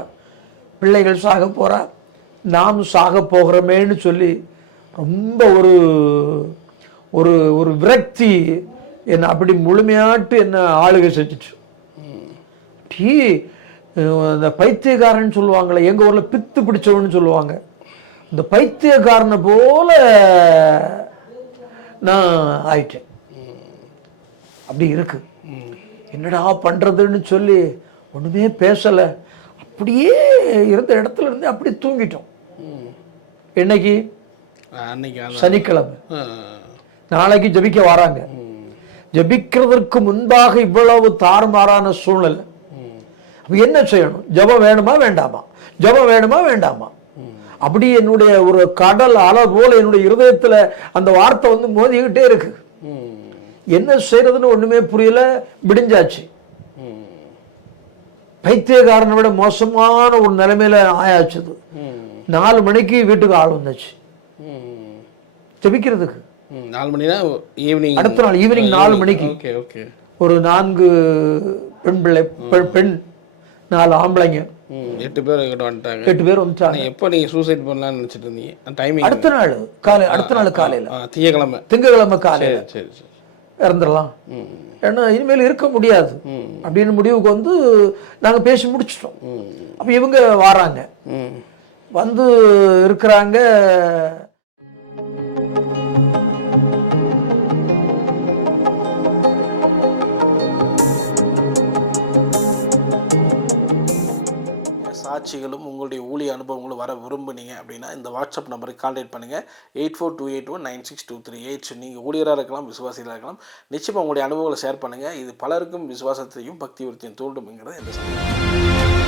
பிள்ளைகள் சாக போறா, நாம் சாக போகிறோமேன்னு சொல்லி ரொம்ப ஒரு ஒரு ஒரு விரக்தி என்ன அப்படி முழுமையாட்டு என்ன ஆளுகை செஞ்சிச்சு. இந்த பைத்தியக்காரன் சொல்லுவாங்களே, எங்க ஊர்ல பித்து பிடிச்சவன்னு சொல்லுவாங்க, இந்த பைத்தியக்காரனை போல நான் ஆயிட்டேன். அப்படி இருக்கு. என்னடா பண்றதுன்னு சொல்லி ஒண்ணுமே பேசல, அப்படியே இருந்த இடத்துல இருந்து அப்படியே தூங்கிட்டோம். என்னைக்கு? சனிக்கிழமை. நாளைக்கு ஜபிக்க வராங்க. ஜபிக்கிறதுக்கு முன்பாக இவ்வளவு தாறுமாறான சூழ்நிலை. என்ன செய்யணும்? ஜபம் வேணுமா வேண்டாமா? ஜபம் வேணுமா வேண்டாமா? அப்படி என்னுடைய ஒரு கடல் அலை போல என்னுடைய இருதயத்துல அந்த வார்த்தை வந்து மோதிக்கிட்டே இருக்கு. என்ன செய்யறதுன்னு ஒண்ணுமே புரியல. விடிஞ்சாச்சு. பைத்தியக்காரனை விட மோசமான ஒரு நிலைமையில ஆயாச்சுது. 4 மணிக்கு வீட்டுக்கு ஆள் வந்துச்சு ஜபிக்கிறதுக்கு. 4 மணினா ஈவினிங், அடுத்த நாள் ஈவினிங் 4 மணிக்கு. ஒரு 4 பெண் பிள்ளை, பெண் 4 ஆம்பளைங்க, 8 பேர் வந்துட்டாங்க. 8 பேர் வந்துட்டாங்க. எப்போ நீங்க சூசைட் பண்ணலாம்னு நினைச்சிட்டு இருந்தீங்க? டைமிங் அடுத்த நாள் காலை, அடுத்த நாள் காலையில, திங்கக்கிழமை காலையில இறந்துடலாம், ஏன்னா இனிமேல் இருக்க முடியாது அப்படின்னு முடிவுக்கு வந்து நாங்க பேசி முடிச்சிட்டோம். அப்ப இவங்க வராங்க, வந்து இருக்கிறாங்க. சாட்சிகளும் உங்களுடைய ஊழிய அனுபவங்களும் வர விரும்புனீங்க அப்படின்னா இந்த வாட்ஸ்அப் நம்பருக்கு கான்டாக்ட் பண்ணுங்கள். 8428196238. நீங்கள் ஊழியராக இருக்கலாம், விசுவாசிகளாக இருக்கலாம். நிச்சயமாக உங்களுடைய அனுபவங்களை ஷேர் பண்ணுங்கள். இது பலருக்கும் விசுவாசத்தையும் பக்தி விருத்தியும் தூண்டும்ங்கிறது எந்த சந்தேகம்.